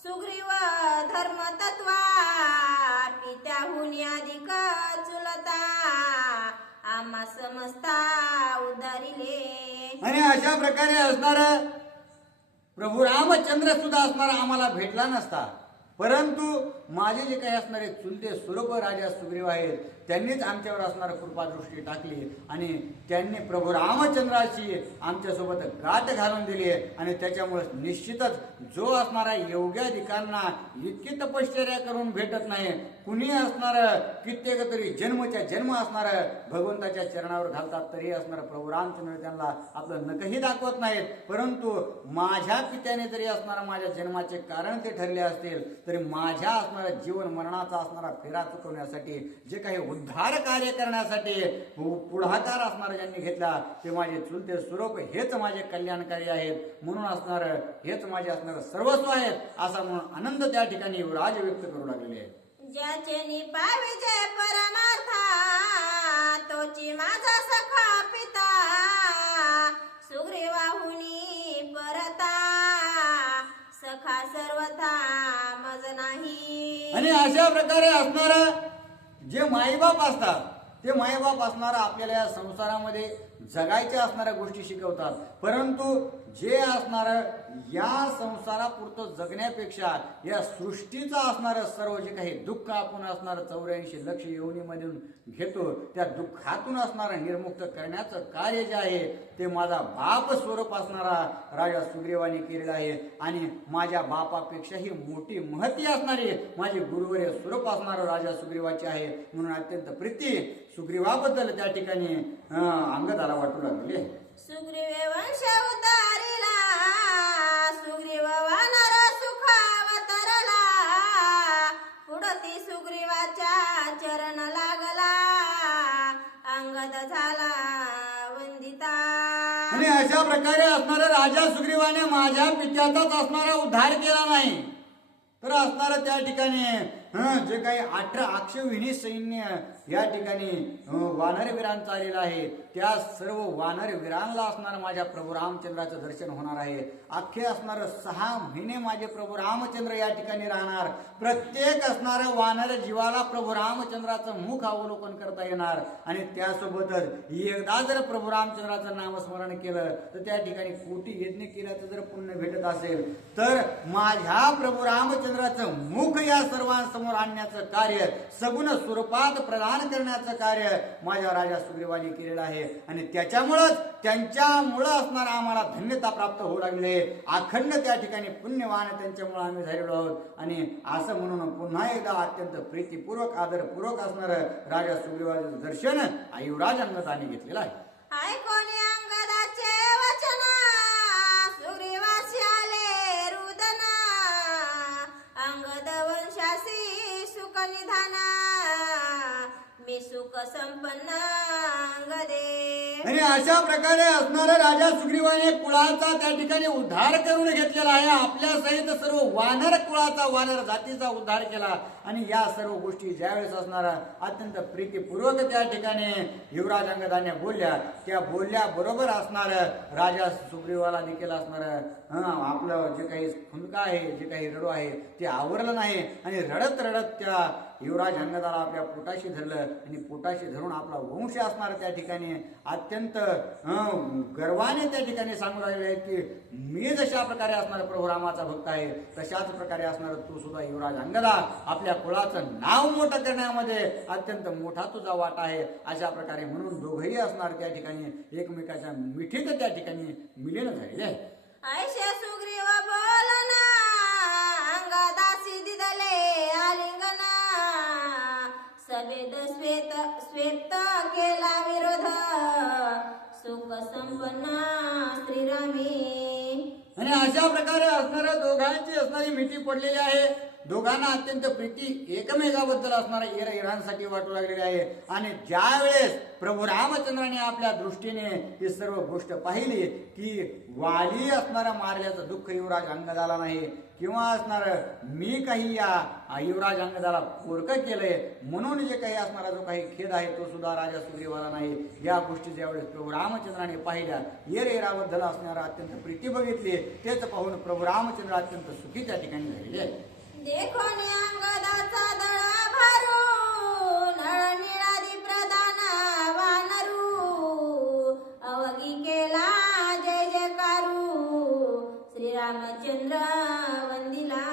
सुग्रीव धर्म तत्वा पित्याहून अधिक चुलता आम्हा समजता उदारिले. आणि अशा प्रकारे असणार प्रभू रामचंद्र सुद्धा असणारा आम्हाला भेटला नसता, परंतु माझे जे काही असणारे चुलते स्वरूप राजा सुग्रीव आहेत त्यांनीच आमच्यावर असणारी कृपादृष्टी टाकली आणि त्यांनी प्रभू रामचंद्राची आमच्यासोबत गाठ घालून दिली. आणि त्याच्यामुळे निश्चितच जो असणारा योग्याधिकांना इतकी तपश्चर्या करून भेटत नाही, कुणी असणार कित्येक तरी जन्मच्या जन्म असणार भगवंताच्या चरणावर घालतात तरी असणार प्रभू रामचंद्र त्यांना आपलं नकही दाखवत नाहीत. परंतु माझ्या पित्याने जरी असणारा माझ्या जन्माचे कारण ते ठरले असतील तरी माझ्या असणारा जीवन मरणाचा असणारा फेरा चुकवण्यासाठी जे काही उद्धार कार्य करण्यासाठी पुढाकार असणारा ज्यांनी घेतला ते माझे चुलते स्वरूप हेच माझे कल्याणकारी आहेत. म्हणून असणार हेच माझे असणार सर्वस्व आहेत असा म्हणून आनंद त्या ठिकाणी युवराज व्यक्त करू लागलेले आहेत. ज्याचे निपावे जय परमार्था तोची माझा सखा पिता सुग्रीवाहुनी परता सखा सर्वथा मज नाही. आणि अशा प्रकारे असणार जे माईबाप असतात ते माईबाप असणारा आपल्याला या संसारामध्ये जगायच्या असणाऱ्या गोष्टी शिकवतात, परंतु जे असणार या संसारापुरतं जगण्यापेक्षा या सृष्टीचा असणारं सर्व जे काही दुःख आपण असणार 84 लक्ष योनीमधून घेतो त्या दुःखातून असणारं निर्मुक्त करण्याचं कार्य जे आहे ते माझा बाप स्वरूप असणारा राजा सुग्रीवाने केलेला आहे. आणि माझ्या बापापेक्षाही मोठी महती असणारी माझी गुरुवर्य स्वरूप असणारं राजा सुग्रीवाचे आहे. म्हणून अत्यंत प्रीती सुग्रीवाबद्दल त्या ठिकाणी अंगदाला वाटू लागले. सुग्रीवे वंश उतारिला सुग्रीव वानर सुखावतरला पुढती सुग्रीवाच्या चरण लागला अंगद झाला वंदिता. आणि अशा प्रकारे असणारा राजा सुग्रीवाने माझ्या पित्याचाच असणारा उद्धार केला नाही तर असणारा त्या ठिकाणी जे काही 18 अक्षविणी सैन्य या ठिकाणी वानरवीरांचा आलेला आहे त्या सर्व वानरवीरांना असणार माझ्या प्रभू रामचंद्राचं दर्शन होणार आहे. अख्खे असणार 6 महिने माझे प्रभू रामचंद्र या ठिकाणी राहणार. प्रत्येक असणाऱ्या वानर जीवाला प्रभू रामचंद्राचं मुख अवलोकन करता येणार. आणि त्यासोबतच एकदा जर प्रभू रामचंद्राचं नामस्मरण केलं तर त्या ठिकाणी कोटी यज्ञ केल्याचं जर पुण्य भेटत असेल तर माझ्या प्रभू रामचंद्राचं मुख या सर्वांसमोर आणण्याचं कार्य सगुण स्वरूपात प्रदान करण्याचं कार्य माझ्या राजा सुग्रीवाने केलेलं आहे. आणि त्याच्यामुळंच त्यांच्यामुळं असणार आम्हाला धन्यता प्राप्त होऊ लागले. अखंड त्या ठिकाणी पुण्यवान त्यांच्यामुळे आम्ही झालेलो आहोत. आणि असं म्हणून पुन्हा एकदा अत्यंत प्रीतीपूर्वक आदरपूर्वक असणार राजा सुग्रीवाचं दर्शन युवराज अंगदाने घेतलेलं आहे. ऐकोनी अंगदाचे वचन सुग्रीवासी आले रुदन अंगद वंशासी सुख निधान मी सुख संपन्न अंगदे. आणि अशा प्रकारे असणारा राजा सुग्रीवाने कुळाचा त्या ठिकाणी उद्धार करून घेतलेला आहे. आपल्या सहित सर्व वानर कुळाचा वानर जातीचा उद्धार केला. आणि या सर्व गोष्टी ज्यावेळेस असणारा अत्यंत प्रीतीपूर्वक त्या ठिकाणी युवराज अंगदाने बोलल्या त्या बोलल्या बरोबर असणार राजा सुग्रीवाला देखील असणार आपलं जे काही खुंदका आहे जे काही रडू आहे ते आवरलं नाही. आणि रडत रडत त्या युवराज अंगदाला आपल्या पोटाशी धरलं आणि पोटाशी धरून आपला वंश असणार त्या ठिकाणी अत्यंत गर्वाने त्या ठिकाणी सांगू लागले आहेत की मी जशा प्रकारे असणार प्रभू रामाचा भक्त आहे तशाच प्रकारे असणार तू सुद्धा युवराज अंगदा आपल्या कुळाचं नाव मोठं करण्यामध्ये अत्यंत मोठा तुझा वाटा आहे. अशा प्रकारे म्हणून दोघंही असणार त्या ठिकाणी एकमेकाच्या मिठीत त्या ठिकाणी मिलीन झालेले आहे. ऐशे सुग्रीव बोलना अंगदासी दिदले आलिंगन सवेद श्वेत केला विरोध सुख संपन्न श्रीरामी. आणि अशा प्रकारे असणाऱ्या दोघांची असणारी मिठी पडलेली आहे. दोघांना अत्यंत प्रीती एकमेकाबद्दल असणारा इरांसाठी वाटू लागलेली आहे. आणि ज्या वेळेस प्रभू रामचंद्राने आपल्या दृष्टीने ही सर्व गोष्ट पाहिली की वाली असणारा मारल्याचं दुःख युवराज अंगदाला नाही, किंवा असणार मी काही या युवराज अंगदाला पोरकं केलंय म्हणून जे काही असणारा जो काही खेद आहे तो सुद्धा राजा सुग्रीवाला नाही. या गोष्टी ज्यावेळेस प्रभू रामचंद्राने पाहिल्या, येराबद्दल असणारा अत्यंत प्रीती बघितली, तेच पाहून प्रभू रामचंद्र अत्यंत सुखी त्या ठिकाणी झालेले आहे. देखोनी अंगदाचा दळा भारू नळ निळादी प्रधान वानरू अवगी केला जय जयकारू श्रीरामचंद्र वंदिला.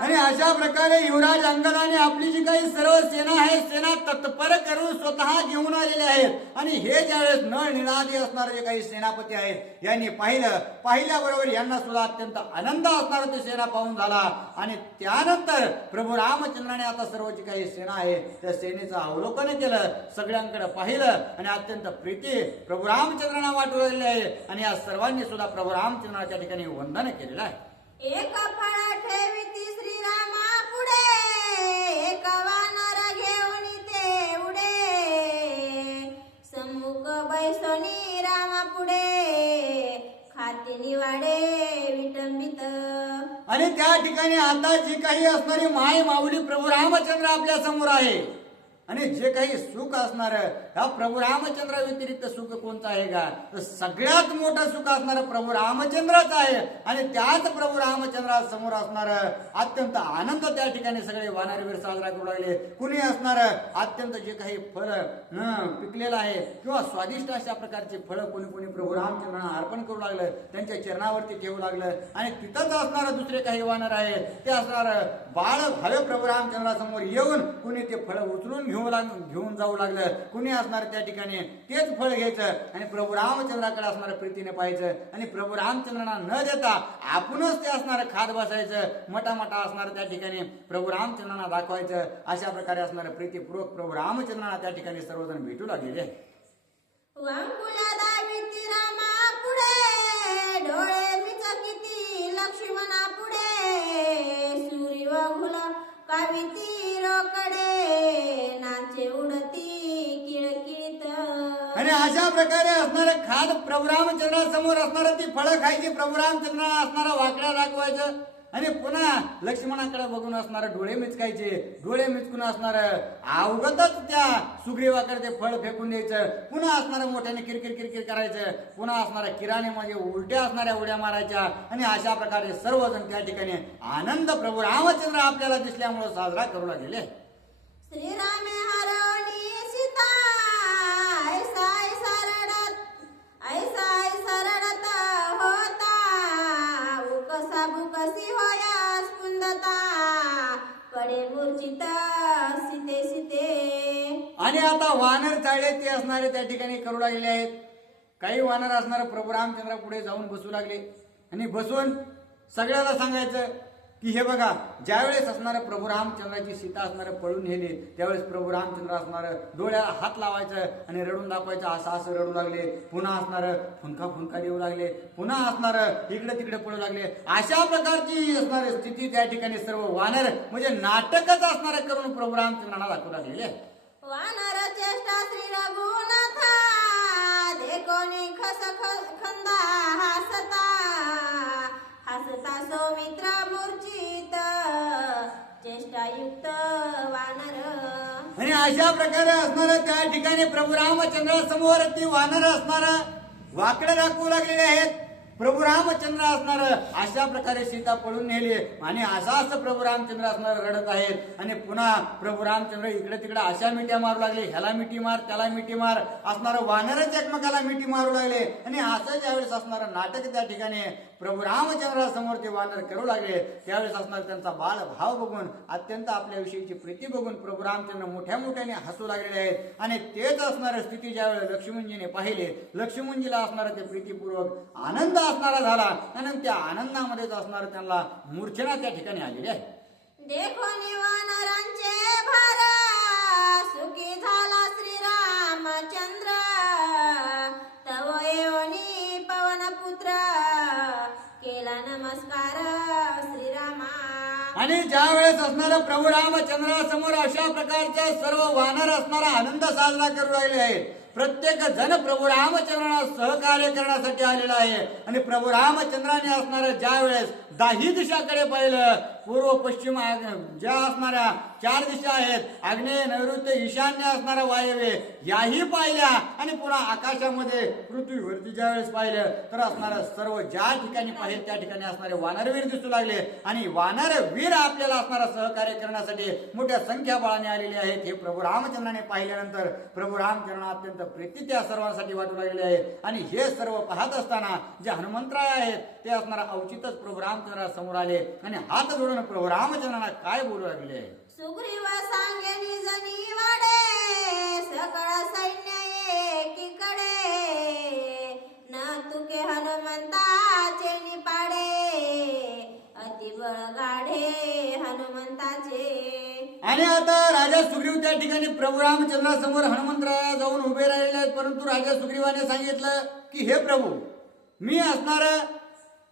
आणि अशा प्रकारे युवराज अंगदाने आपली जी काही सर्व सेना आहे, सेना तत्पर करून स्वतः घेऊन आलेले आहेत. आणि हे ज्यावेळेस नळ निनादी असणारे जे काही सेनापती आहेत यांनी पाहिल्याबरोबर यांना सुद्धा अत्यंत आनंद असणारा ते सेना पाहून झाला. आणि त्यानंतर प्रभू रामचंद्राने आता सर्व जी काही सेना आहे त्या सेनेचं अवलोकन केलं, सगळ्यांकडे पाहिलं आणि अत्यंत प्रीती प्रभू रामचंद्रांना वाटू लागलेली आहे. आणि या सर्वांनी सुद्धा प्रभू रामचंद्राच्या ठिकाणी वंदन केलेलं आहे. एक फळ ठेविती श्रीरामा पुढे एक वानर घेऊन ते उडे सम्मुख बैसोनी रामा पुढे खाती निवाडे विटंबित. आणि त्या ठिकाणी आता जी काही असणारी माय माऊली प्रभू रामचंद्र आपल्या समोर आहे आणि जे काही सुख असणार ह्या प्रभू रामचंद्रा व्यतिरिक्त सुख कोणतं आहे का, तर सगळ्यात मोठं सुख असणार प्रभू रामचंद्रच आहे. आणि त्याच प्रभू रामचंद्रा समोर असणार अत्यंत आनंद त्या ठिकाणी सगळे वानरवीर साजरा करू लागले. कुणी असणार अत्यंत जे काही फळ पिकलेलं आहे किंवा स्वादिष्ट अशा प्रकारचे फळ कोणी कोणी प्रभू रामचंद्रांना अर्पण करू लागलं, त्यांच्या चरणावरती ठेवू लागलं. आणि तिथंच असणार दुसरे काही वानर आहेत ते असणार बाळ भावे प्रभू रामचंद्रासमोर येऊन कुणी ते फळ उचलून घेऊन जाऊ लागलं, कुणी असणार त्या ठिकाणी तेच फळ घ्यायचं आणि प्रभू रामचंद्राकडे असणार प्रीतीने पाहायचं. आणि प्रभू रामचंद्रांना न देता आपणच ते असणार खात बसायचं, मटामटा असणार त्या ठिकाणी प्रभू रामचंद्रांना दाखवायचं. अशा प्रकारे असणार प्रीतीपूर्वक प्रभू रामचंद्रांना त्या ठिकाणी सर्वजण भेटू लागलेले. वांकुला दाविती रामा पुढे डोळे मिचकिती लक्ष्मणा पुढे सुरी वाघुला काविती रोकडे नाचे उडती किळकिळीत. आणि अशा प्रकारे असणारे खाद प्रभू रामचंद्रासमोर असणार ती फळं खायची, प्रभू रामचंद्रांना असणारा वाकड्या दाखवायचं आणि पुन्हा लक्ष्मणाकडे बघून असणार डोळे मिचकायचे, डोळे मिचकून असणार अवगतच त्या सुग्रीवाकडे ते फळ फेकून द्यायचं. पुन्हा असणार मोठ्याने किरकिर किरकिर करायचं, पुन्हा असणाऱ्या किराने म्हणजे उलट्या असणाऱ्या उड्या मारायच्या. आणि अशा प्रकारे सर्वजण त्या ठिकाणी आनंद प्रभू रामचंद्र आपल्याला दिसल्यामुळे साजरा करू लागलेले. श्रीरामे हरवणी सीता ऐसा ऐसा रडत होता उकसा बुकसी होया स्पुंदता कडे मूर्छित सीते सीते. आणि आता वानर चाळे ते असणारे त्या ठिकाणी करू लागलेले आहेत. काही वानर असणारे प्रभू रामचंद्र पुढे जाऊन बसू लागले आणि बसून सगळ्याला सांगायचं की हे बघा, ज्यावेळेस असणार प्रभू रामचंद्राची सीता असणार पळून नेली त्यावेळेस प्रभू रामचंद्र असणार डोळ्याला हात लावायचं आणि रडून दाखवायचं. असं असं रडू लागले, पुन्हा असणार फुंका देऊ लागले, पुन्हा असणार इकडे तिकडे पळू लागले. अशा प्रकारची असणार स्थिती त्या ठिकाणी सर्व वानर म्हणजे नाटकच असणार करून प्रभू रामचंद्रांना दाखवू लागलेले. वानर चेष्टा श्री रघुनाथा देखोनी खस खंदा हसता हसता सौमित्र मूर्छित चेष्टायुक्त वानर. आणि अशा प्रकारे असणार त्या ठिकाणी प्रभू रामचंद्रासमोर ती वानर असणार वाकडे दाखवू लागलेले आहेत. प्रभू रामचंद्र असणार अशा प्रकारे सीता पळून नेली आणि असं प्रभू रामचंद्र असणार रडत आहेत. आणि पुन्हा प्रभू रामचंद्र इकडे तिकडे अशा मिठ्या मारू लागले, ह्याला मिठी मार त्याला मिठी मार, असणार वानरच एकमेकाला मिठी मारू लागले. आणि असं ज्यावेळेस असणार नाटक त्या ठिकाणी प्रभू रामचंद्रासमोर ते वानर करू लागले त्यावेळेस असणार त्यांचा बाळ भाव बघून अत्यंत आपल्याविषयीची प्रीती बघून प्रभू रामचंद्र मोठ्या मोठ्याने हसू लागलेले आहेत. आणि तेच असणार स्थिती ज्यावेळेस लक्ष्मणजीने पाहिले, लक्ष्मणजीला असणार ते प्रीतीपूर्वक आनंद असणारा झाला आणि त्या आनंदामध्येच असणार त्यांना मूर्छना त्या ठिकाणी आलेली आहे. देखोनी वानरांचे भार सुखी झाला श्रीरामचंद्र तव येऊनी पवन पुत्र केला नमस्कार श्रीरामा. आणि ज्या वेळेस असणारा प्रभू रामचंद्रासमोर अशा प्रकारच्या सर्व वानर असणारा आनंद साजरा करू राहिले आहेत. प्रत्येक जण प्रभू रामचंद्रांना सहकार्य करण्यासाठी आलेला आहे. आणि प्रभू रामचंद्राने असणाऱ्या ज्या वेळेस दाही दिशाकडे पाहिलं, पूर्व पश्चिम ज्या असणाऱ्या 4 दिशा आहेत, आग्नेय नैऋत्य ईशान्य असणाऱ्या वायव्य याही पाहिल्या. आणि पुन्हा आकाशामध्ये पृथ्वीवरती ज्या वेळेस पाहिलं तर असणाऱ्या सर्व ज्या ठिकाणी पाहिजे त्या ठिकाणी असणारे वानरवीर दिसू लागले. आणि वानरवीर आपल्याला असणारा सहकार्य करण्यासाठी मोठ्या संख्याबळाने आलेले आहेत. हे प्रभू रामचंद्राने पाहिल्यानंतर प्रभू रामचंद्रांना अत्यंत प्रीती त्या सर्वांसाठी वाटू लागलेली आहे. आणि हे सर्व पाहत असताना जे हनुमंतराय आहेत ते असणारा अवचितच प्रभू रामचंद्रा समोर आले आणि हात जोडून प्रभू रामचंद्रांना काय बोलू लागले आहे. सुग्रीव सांगे निजनी वाडे सकळ सैन्य एकीकडे न तुके हनुमंताचे निपाडे अति बळगाढे हनुमंताचे. आणि आता राजा सुग्रीव त्या ठिकाणी प्रभू रामचंद्रासमोर हनुमंतराया जाऊन उभे राहिलेले आहेत. परंतु राजा सुग्रीवाने सांगितलं की हे प्रभू, मी असणार,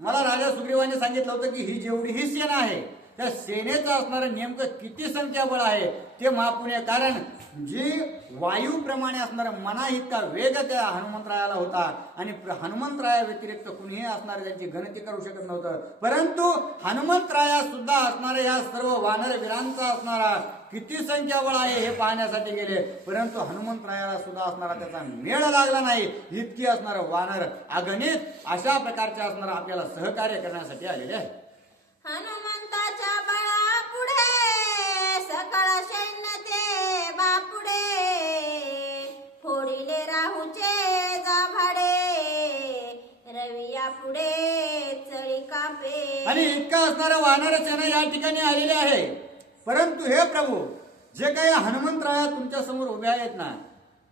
मला राजा सुग्रीवाने सांगितलं होतं की ही जेवढी ही सेना आहे त्या सेनेचं असणारं नेमकं किती संख्याबळ आहे ते मापून आहे. कारण जी वायूप्रमाणे असणारं मना इतका वेग त्या हनुमंतरायाला होता आणि हनुमंतराया व्यतिरिक्त कुणीही असणारे त्यांची गणती करू शकत नव्हतं. परंतु हनुमंतराया सुद्धा असणारे या सर्व वानर वीरांचा असणारा किती संख्याबळ आहे हे पाहण्यासाठी गेले. परंतु हनुमंतरायाला सुद्धा असणारा त्याचा मेळ लागला नाही. इतकी असणारं वानर अगणित अशा प्रकारचे असणारं आपल्याला सहकार्य करण्यासाठी आलेले आहे. हनुमंताच्या बळा पुढे सकळ सैन्य ते बापुडे फोडिले राहूचे जाभाडे रविया पुढे चळी कापे. आणि इतका असणारा वानर सेना या ठिकाणी आलेले आहे. परंतु हे प्रभू, जे काही हनुमंतराया तुमच्या समोर उभे आहेत ना,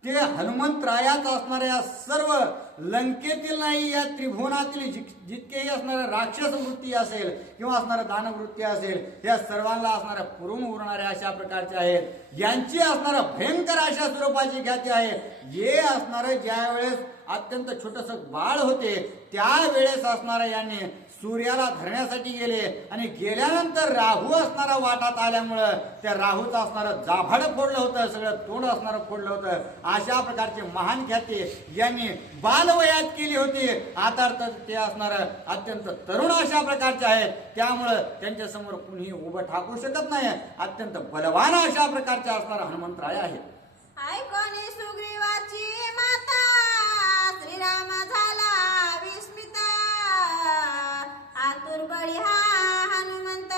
ते हनुमंतरायात असणाऱ्या सर्व लंकेतील नाही, या त्रिभुवनातील जितकेही असणारे राक्षस वृत्ती असेल किंवा असणारं दानवृत्ती असेल, या सर्वांना असणाऱ्या पुरून उरणाऱ्या अशा प्रकारचे आहेत. यांची असणारं भयंकर अशा स्वरूपाची ख्याती आहे. हे असणारं ज्या वेळेस अत्यंत छोटस बाळ होते त्यावेळेस असणाऱ्या यांनी सूर्याला धरण्यासाठी गेले आणि गेल्यानंतर राहू असणारा वाटात आल्यामुळं त्या राहूचं असणारं जाभाड फोडलं होतं, सगळं तोंड असणारं फोडलं होतं. अशा प्रकारची महान ख्याती यांनी बालवयात केली होती. आता तर ते असणारं अत्यंत तरुण अशा प्रकारचे आहेत. त्यामुळं त्यांच्या समोर कुणीही उभं ठाकू शकत नाही. अत्यंत बलवान अशा प्रकारचे असणारा हनुमंतराय आहेत. ऐकोनी सुग्रीवाची माता श्रीराम झाला विस्मिता आतुर बळी हा हनुमंत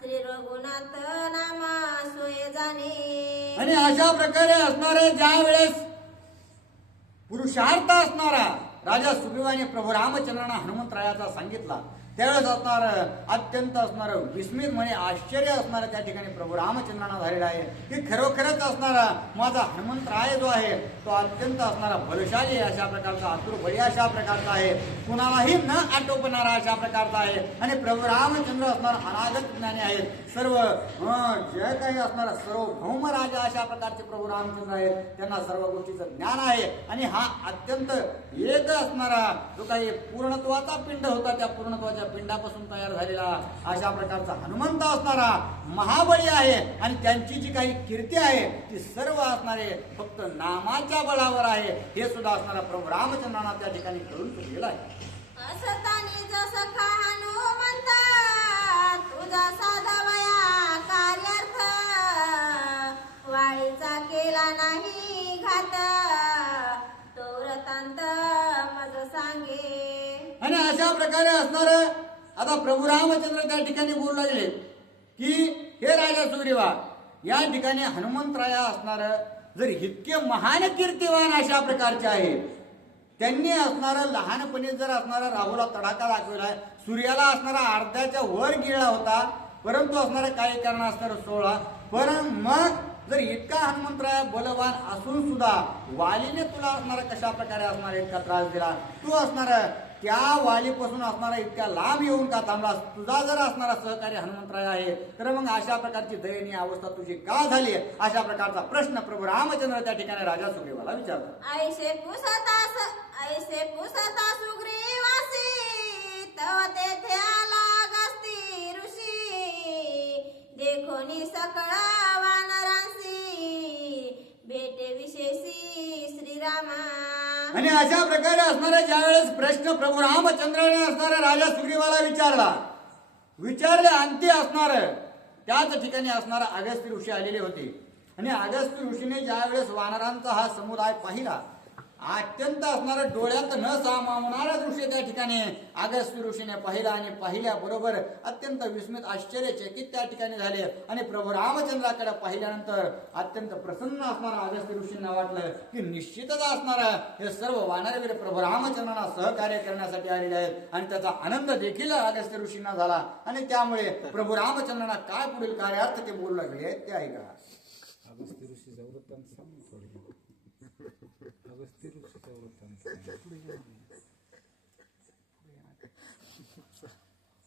श्री रघुनाथ नामा सोय जाणे. आणि अशा प्रकारे असणारे ज्या वेळेस पुरुषार्थ असणारा राजा सुग्रीवाने प्रभू रामचंद्रांना हनुमंतरायाचा सांगितला त्यावेळेस असणार अत्यंत असणार विस्मित म्हणे आश्चर्य असणार त्या ठिकाणी प्रभू रामचंद्रांना झालेला आहे की खरोखरच असणारा माझा हनुमंतराय जो आहे तो अत्यंत असणारा बलशाली अशा प्रकारचा, आतुर बळी अशा प्रकारचा आहे, कुणालाही न आटोपणारा अशा प्रकारचा आहे. आणि प्रभू रामचंद्र असणार अनागत ज्ञानी आहेत. सर्व जे काही असणारा सर्व भौम राजा अशा प्रकारचे प्रभू रामचंद्र आहेत. त्यांना सर्व गोष्टीचं ज्ञान आहे. आणि हा अत्यंत एक असणारा जो काही पूर्णत्वाचा पिंड होता त्या पूर्णत्वाच्या पिंडापासून तयार झालेला अशा प्रकारचा हनुमंत असणारा महाबळी आहे. आणि त्यांची जी काही कीर्ती आहे ती सर्व असणारे फक्त नामाच्या बळावर आहे हे सुद्धा असणारा प्रभू रामचंद्रांना त्या ठिकाणी कळून चुकलेला आहे. असतानी जसं खा हनुमंत तुझा साधवया कार्यार्थ वाळीचा केला नाही घात तो व्रतांत मज सांगे. आणि अशा प्रकारे असणार आता प्रभू रामचंद्र त्या ठिकाणी बोलू लागले की हे राजा सुग्रीवा, या ठिकाणी हनुमंतराया असणार जर इतके महान कीर्तिवान अशा प्रकारचे आहे, त्यांनी असणारा लहानपणी जर असणारा राहूला तडाखा दाखवलाय, सूर्याला असणारा अर्ध्याच्या वर गिळला होता, परंतु असणारे काही कारण असणार 16. पण मग जर इतका हनुमंतराया बलवान असून सुद्धा वालीने तुला असणारा कशा प्रकारे असणार इतका त्रास दिला, तू असणार त्या वालीपासून असणारा इतक्या लांब येऊन का थांबलास, तुझा जर असणारा सहकारी हनुमंतराय आहे तर मग अशा प्रकारची दयनीय अवस्था तुझी का झाली, अशा प्रकारचा प्रश्न प्रभू रामचंद्र त्या ठिकाणी राजा सुग्रीवाला विचारतात. ऐसे पुसता सुग्रीवासी आणि अशा प्रकारे असणारा ज्यावेळेस प्रश्न प्रभू रामचंद्राने असणारा राजा सुग्रीवाला विचारले अंती असणार त्याच ठिकाणी असणारा अगस्त्य ऋषी आलेले होते. आणि अगस्त्य ऋषीने ज्यावेळेस वानरांचा हा समुदाय पाहिला, अत्यंत असणारं डोळ्यात न सामावणारा दृश्य त्या ठिकाणी अगस्त्य ऋषीने पाहिला. आणि पाहिल्याबरोबर अत्यंत विस्मित आश्चर्यचकित त्या ठिकाणी झाले. आणि प्रभू रामचंद्राकडे पाहिल्यानंतर अत्यंत प्रसन्न असणारा अगस्त्य ऋषींना वाटलं की निश्चितच असणारा हे सर्व वानरवीर प्रभू रामचंद्रांना सहकार्य करण्यासाठी आलेले आहेत. आणि त्याचा आनंद देखील अगस्त्य ऋषींना झाला. आणि त्यामुळे प्रभू रामचंद्रांना काय पुढील कार्यार्थ ते बोलू लागले ते ऐका. अगस्त्य ऋषीचा वृत्तांत सांग थोडं. अगस्त्य ऋषीचा वृत्तांत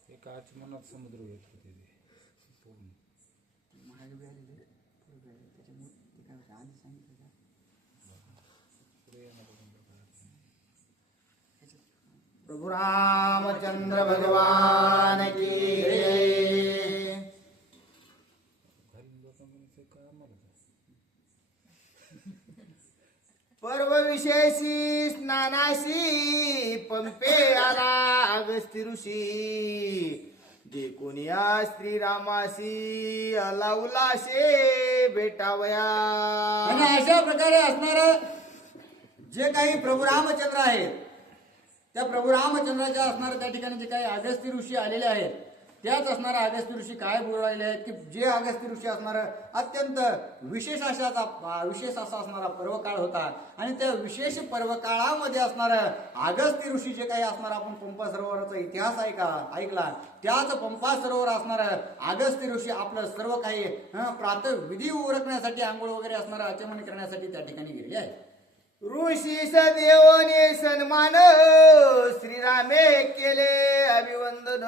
एका आचमनात समुद्र येत होते ते पूर्ण. प्रभू रामचंद्र भगवान की जय. पर्व विशेषी स्नानाशी पंपे आला अगस्त्य ऋषी. जे कोणिया श्रीरामाशी अलाउलाशे भेटावया. आणि अशा प्रकारे असणार जे काही प्रभू रामचंद्र आहेत, त्या प्रभू रामचंद्राच्या असणार त्या ठिकाणी जे काही अगस्त्य ऋषी आलेले आहेत, त्याच असणारा अगस्त्य ऋषी काय बोलू राहिले आहेत की जे अगस्त्य ऋषी असणार अत्यंत विशेष असा असणारा पर्वकाळ होता. आणि त्या विशेष पर्वकाळामध्ये असणार अगस्त्य ऋषी जे काही असणार आपण पंपा सरोवराचा इतिहास ऐकला, त्याच पंपा सरोवर असणार अगस्त्य ऋषी आपलं सर्व काही प्रातः विधी उरकण्यासाठी आंघोळ वगैरे असणार आचमन करण्यासाठी त्या ठिकाणी गेलेले आहेत. ऋषी सदेवने सन्मान श्रीरामे केले अभिवंदन.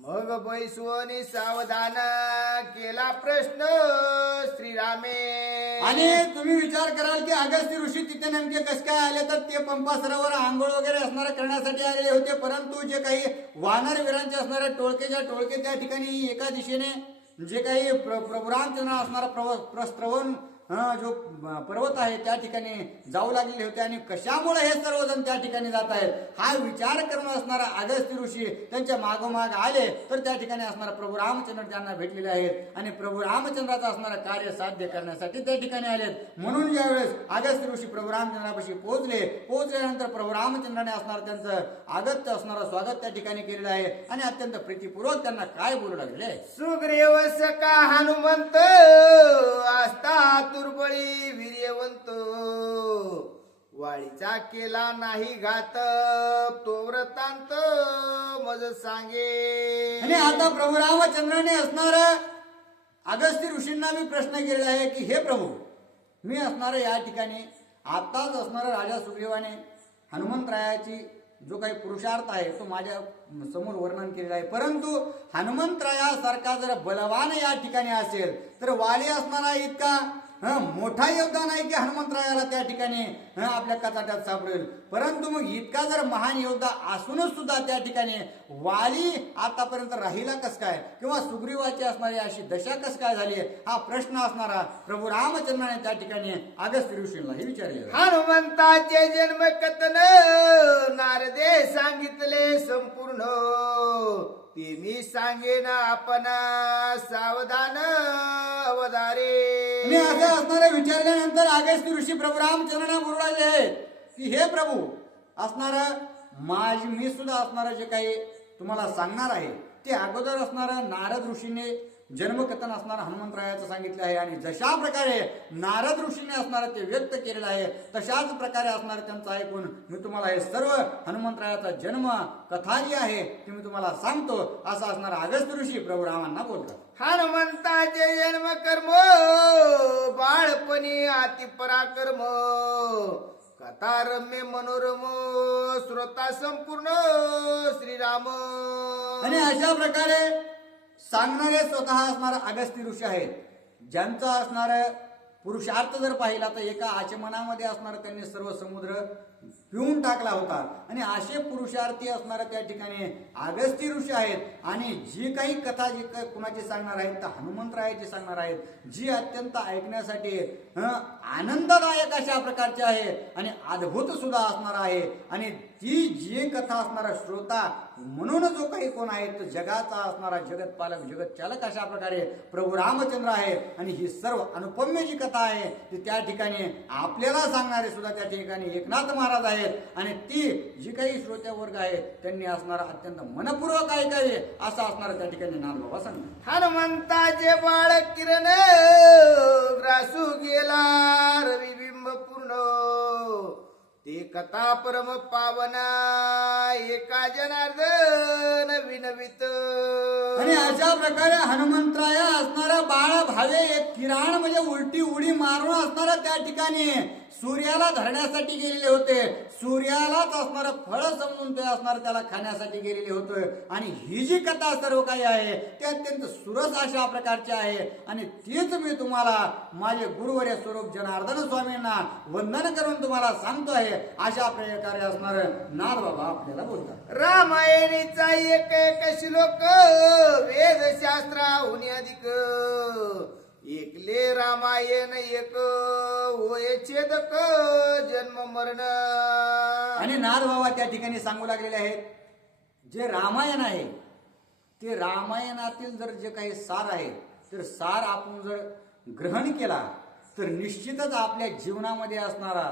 मग बैसवनी सावधान केला प्रश्न श्रीरामे. आणि तुम्ही विचार कराल की अगस्त्य ऋषी तिथे नेमके कस काय आले, तर ते पंपा सरोवर आंघोळ वगैरे असणारे करण्यासाठी आलेले होते. परंतु जे काही वानर वीरांचे असणारे टोळके त्या ठिकाणी एका दिशेने जे काही प्रभू रामचंद्र असणारा प्रस्त्रवण जो पर्वत आहे त्या ठिकाणी जाऊ लागलेले होते. आणि कशामुळे हे सर्वजण त्या ठिकाणी जात आहेत हा विचार करून असणारा अगस्त्य ऋषी त्यांच्या मागोमाग आले. तर त्या ठिकाणी असणारा प्रभू रामचंद्र त्यांना भेटलेले आहेत आणि प्रभू रामचंद्राचं असणारं कार्य साध्य करण्यासाठी त्या ठिकाणी आलेत. म्हणून ज्यावेळेस अगस्त्य ऋषी प्रभू रामचंद्रापाशी पोहोचल्यानंतर प्रभू रामचंद्राने असणार त्यांचं अगत्य असणारं स्वागत त्या ठिकाणी केलेलं आहे. आणि अत्यंत प्रीतीपूर्वक त्यांना काय बोलू लागले आहे. सुग्रीव सका हनुमंत असता तुर्बळी वीर्यवंत. वाळीचा केला नाही घात तो व्रतांत मज सांगे. आणि आता प्रभू रामचंद्राने असणार अगस्त्य ऋषींना मी प्रश्न केलेला आहे की हे प्रभू, मी असणार या ठिकाणी आताच असणार राजा सुग्रीवाने हनुमंतरायाची जो काही पुरुषार्थ आहे तो माझ्या समोर वर्णन केलेला आहे. परंतु हनुमंतरायासारखा जर बलवान या ठिकाणी असेल तर वाली असणारा इतका मोठा योद्धा नाही की हनुमंतरायाला त्या ठिकाणी आपल्या कचाट्यात सापडेल. परंतु मग इतका जर महान योद्धा असूनच सुद्धा त्या ठिकाणी वाली आतापर्यंत राहिला कस काय, किंवा सुग्रीवाची असणारी अशी दशा कस काय झाली, हा प्रश्न असणारा प्रभू रामचंद्राने त्या ठिकाणी अगस्त्य ऋषींना विचारले. हनुमंताचे जन्म कथन नारदे सांगितले संपूर्ण. ते मी सांगेन आपण सावधान अवधारे. आणि असं असणारे विचारल्यानंतर अगस्त्य ऋषी प्रभू रामचंद्रांना बोलू लागले आहेत की हे प्रभू, असणार मी सुद्धा असणार जे काही तुम्हाला सांगणार आहे ते अगोदर असणार नारद ऋषीने जन्मकथन असणार हनुमंतरायाचं सांगितलं आहे. आणि जशा प्रकारे नारद ऋषीने असणार ते व्यक्त केलेलं आहे तशाच प्रकारे असणार त्यांचं ऐकून मी तुम्हाला हे सर्व हनुमंतरायाचा जन्म कथा जी आहे ती मी तुम्हाला सांगतो, असं असणार अगस्त्य ऋषी प्रभू रामांना बोलतात. हनुमंताचे जन्म कर्म बाळपणी अति पराक्रम. कथा रम्य मनोरम श्रोता संपूर्ण श्रीराम. आणि अशा प्रकारे सांगणारे स्वतः असणारे अगस्त्य ऋषी आहेत, ज्यांचा असणार पुरुषार्थ जर पाहिला तर एका आचमनामध्ये असणार त्यांनी सर्व समुद्र पिऊन टाकला होता. आणि असे पुरुषार्थी असणारे त्या ठिकाणी अगस्ती ऋषी आहेत. आणि जी काही कथा जी काही कुणाची सांगणार आहेत तर हनुमंतरायाची सांगणार आहेत, जी अत्यंत ऐकण्यासाठी आनंददायक अशा प्रकारची आहे आणि अद्भुत सुद्धा असणार आहे. आणि ती जी कथा असणारा श्रोता म्हणून जो काही कोण आहे तो जगाचा असणारा जगतपालक जगतचालक अशा प्रकारे प्रभू रामचंद्र आहे. आणि ही सर्व अनुपम्य जी कथा आहे ती त्या ठिकाणी आपल्याला सांगणारे सुद्धा त्या ठिकाणी एकनाथ महाराज आहेत. आणि ती जी काही श्रोत्या वर्ग आहे त्यांनी असणारा अत्यंत मनपूर्वक ऐकावे असं असणारा त्या ठिकाणी नाथबाबा सांगतात. हनुमंताचे बाळ किरण ग्रासू गेला रविबिंब पूर्ण, ते कथा परम पावना एका जनार्दन विनवित. आणि अशा प्रकारे हनुमंतराया असणारा बाळ भावे एक किराण म्हणजे उलटी उडी मारून असणारा त्या ठिकाणी सूर्याला धरण्यासाठी गेलेले होते. सूर्यालाच असणारं फळ समजून ते असणार त्याला खाण्यासाठी गेलेले होते. आणि ही जी कथा सर्व काही आहे ते अत्यंत सुरस अशा प्रकारची आहे. आणि तीच मी तुम्हाला माझे गुरुवर्य स्वरूप जनार्दन स्वामींना वंदन करून तुम्हाला सांगतो आहे. अशा प्रकारे असणार नाथबाबा आपल्याला बोलतात. रामायणीचा एक एक श्लोक वेदशास्त्राहून अधिक, एकले रामायण एक होय छेदक जन्म मरण. आणि नाथबाबा त्या ठिकाणी सांगू लागलेले आहेत, जे रामायण आहे ते रामायणातील जर जे काही सार आहे तर सार आपण जर ग्रहण केला तर निश्चितच आपल्या जीवनामध्ये असणारा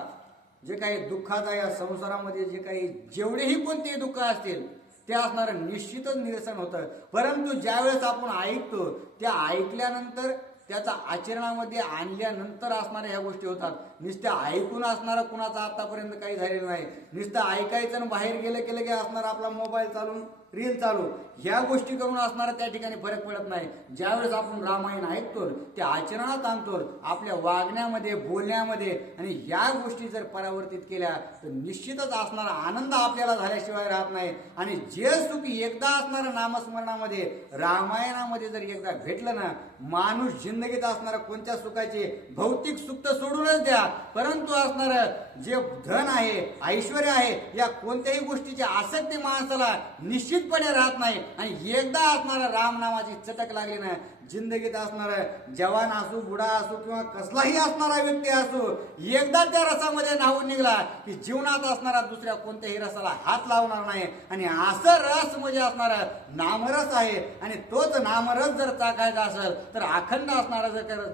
जे काही दुःखाचा या संसारामध्ये जे काही जेवढेही कोणतेही दुःख असतील ते असणारं निश्चितच निरसन होतं. परंतु ज्यावेळेस आपण ऐकतो त्या ऐकल्यानंतर त्याचा आचरणामध्ये आणल्यानंतर असणाऱ्या ह्या गोष्टी होतात. नुसत्या ऐकून असणारा कुणाचा आतापर्यंत काही झालेलं नाही. नुसतं ऐकायचं आणि बाहेर गेलं की असणार आपला मोबाईल चालून रील चालू ह्या गोष्टी करून असणारा त्या ठिकाणी फरक पडत नाही. ज्यावेळेस आपण रामायण ऐकतो ते आचरणात आणतो आपल्या वागण्यामध्ये बोलण्यामध्ये आणि ह्या गोष्टी जर परावर्तित केल्या तर निश्चितच असणारा आनंद आपल्याला झाल्याशिवाय राहत नाही. आणि जे सुख एकदा असणारं नामस्मरणामध्ये रामायणामध्ये जर एकदा भेटलं ना, माणूस जिंदगीत असणारं कोणत्या सुखाचे भौतिक सुख तर सोडूनच द्या, परंतु असणारं जे धन आहे ऐश्वर्य आहे या कोणत्याही गोष्टीची आसक्ती माणसाला निश्चितपणे राहत नाही. आणि एकदा असणारा राम नामाची चटक लागली ना, जिंदगीत असणारा जवान असो बुडा असो किंवा कसलाही असणारा व्यक्ती असो एकदा त्या रसामध्ये न्हावून निघला की जीवनात असणारा दुसऱ्या कोणत्याही रसाला हात लावणार नाही. आणि असं रस म्हणजे असणारा नामरस आहे. आणि तोच नामरस जर चाकायचा असेल तर अखंड असणारा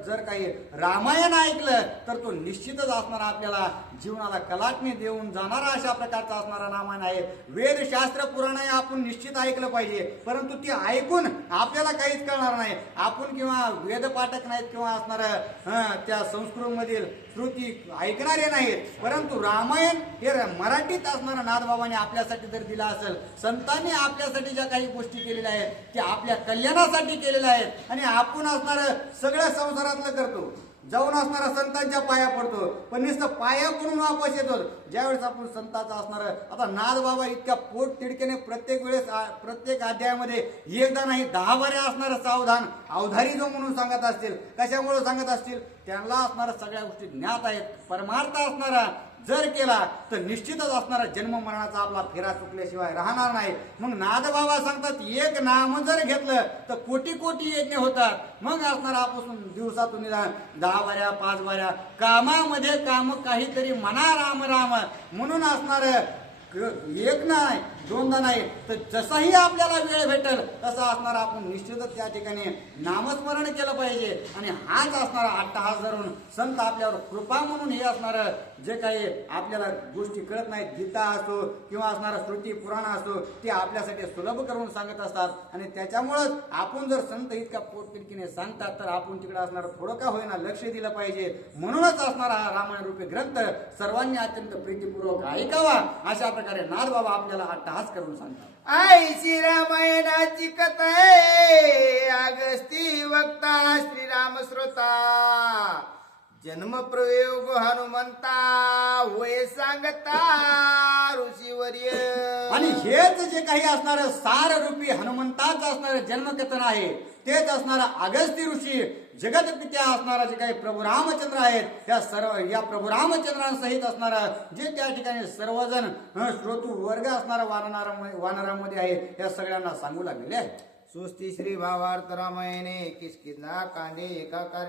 जर काही रामायण ऐकलं तर तो निश्चितच असणारा आपल्याला जीवनाला कलाटणी देऊन जाणारा अशा प्रकारचा असणारा रामायण आहे. वेद शास्त्र पुराण आपण निश्चित ऐकलं पाहिजे, परंतु ती ऐकून आपल्याला काहीच कळणार नाही. आपण किंवा वेद पाठक नाहीत किंवा असणाऱ्या त्या संस्कृत मधील श्रुती ऐकणारे नाहीत, परंतु रामायण हे मराठीत असणाऱ्या नाथबाबांनी आपल्यासाठी जर दिला असेल, संतांनी आपल्यासाठी ज्या काही गोष्टी केलेल्या आहेत त्या आपल्या कल्याणासाठी केलेल्या आहेत. आणि आपण असणारं सगळ्या संसारातलं करतो, जाऊन असणारा संतांच्या पाया पडतो, पण नुसतं पाया करून वापस येतो. ज्यावेळेस आपण संतांचा असणार आता नाथबाबा इतक्या पोट तिडकेने प्रत्येक वेळेस प्रत्येक अध्यायामध्ये एकदा नाही 10 बाऱ्या असणारं सावधान अवधारी जो म्हणून सांगत असतील. कशामुळे सांगत असतील? त्यांना असणाऱ्या सगळ्या गोष्टी ज्ञात आहेत. परमार्थ असणारा जर केला तर निश्चितच असणारा जन्म मरणाचा आपला फेरा चुकल्याशिवाय राहणार नाही. मग नाथबाबा सांगतात एक नाम जर घेतलं तर कोटी कोटी यज्ञ होतात. मग असणारा आपण दिवसातून 10 बाऱ्या 5 बाऱ्या कामामध्ये काम काहीतरी म्हणा राम राम म्हणून असणार एक नाही दोनदा नाही तर जसाही आपल्याला वेळ भेटेल तसा असणारा आपण निश्चितच त्या ठिकाणी नामस्मरण केलं पाहिजे. आणि हाच असणारा अट्टहास धरून संत आपल्यावर कृपा म्हणून हे असणारं जे काही आपल्याला गोष्टी कळत नाहीत, गीता असो किंवा असणारा श्रुती पुराण असो ते आपल्यासाठी सुलभ करून सांगत असतात. आणि त्याच्यामुळंच आपण जर संत इतक्या पोटतिडकीने सांगतात तर आपण तिकडे असणारं थोडं का होईना लक्ष दिलं पाहिजे. म्हणूनच असणारा हा रामायण रूपी ग्रंथ सर्वांनी अत्यंत प्रीतीपूर्वक ऐकावा अशा प्रकारे नाथबाबा आपल्याला अट्टहास करून सांगतात. आईची रामायणाची कथा आहे, अगस्ती वक्ता श्रीराम श्रोता, जन्म प्रयोग हनुमंता होय सांगता ऋषीवर्य. आणि हेच जे काही असणारं सार रूपी हनुमंताचं असणारं जन्मकथन आहे तेच असणारा अगस्ती ऋषी जगतपित्या असणारा जे काही प्रभू रामचंद्र आहेत या प्रभू रामचंद्रांसहित असणारा जे त्या ठिकाणी सर्वजण श्रोतू वर्ग असणारा वानरामध्ये आहे या सगळ्यांना सांगू लागलेले आहे. सुस्ती श्री भावार्थ रामायणे किसकिंदा कांडे एकाकार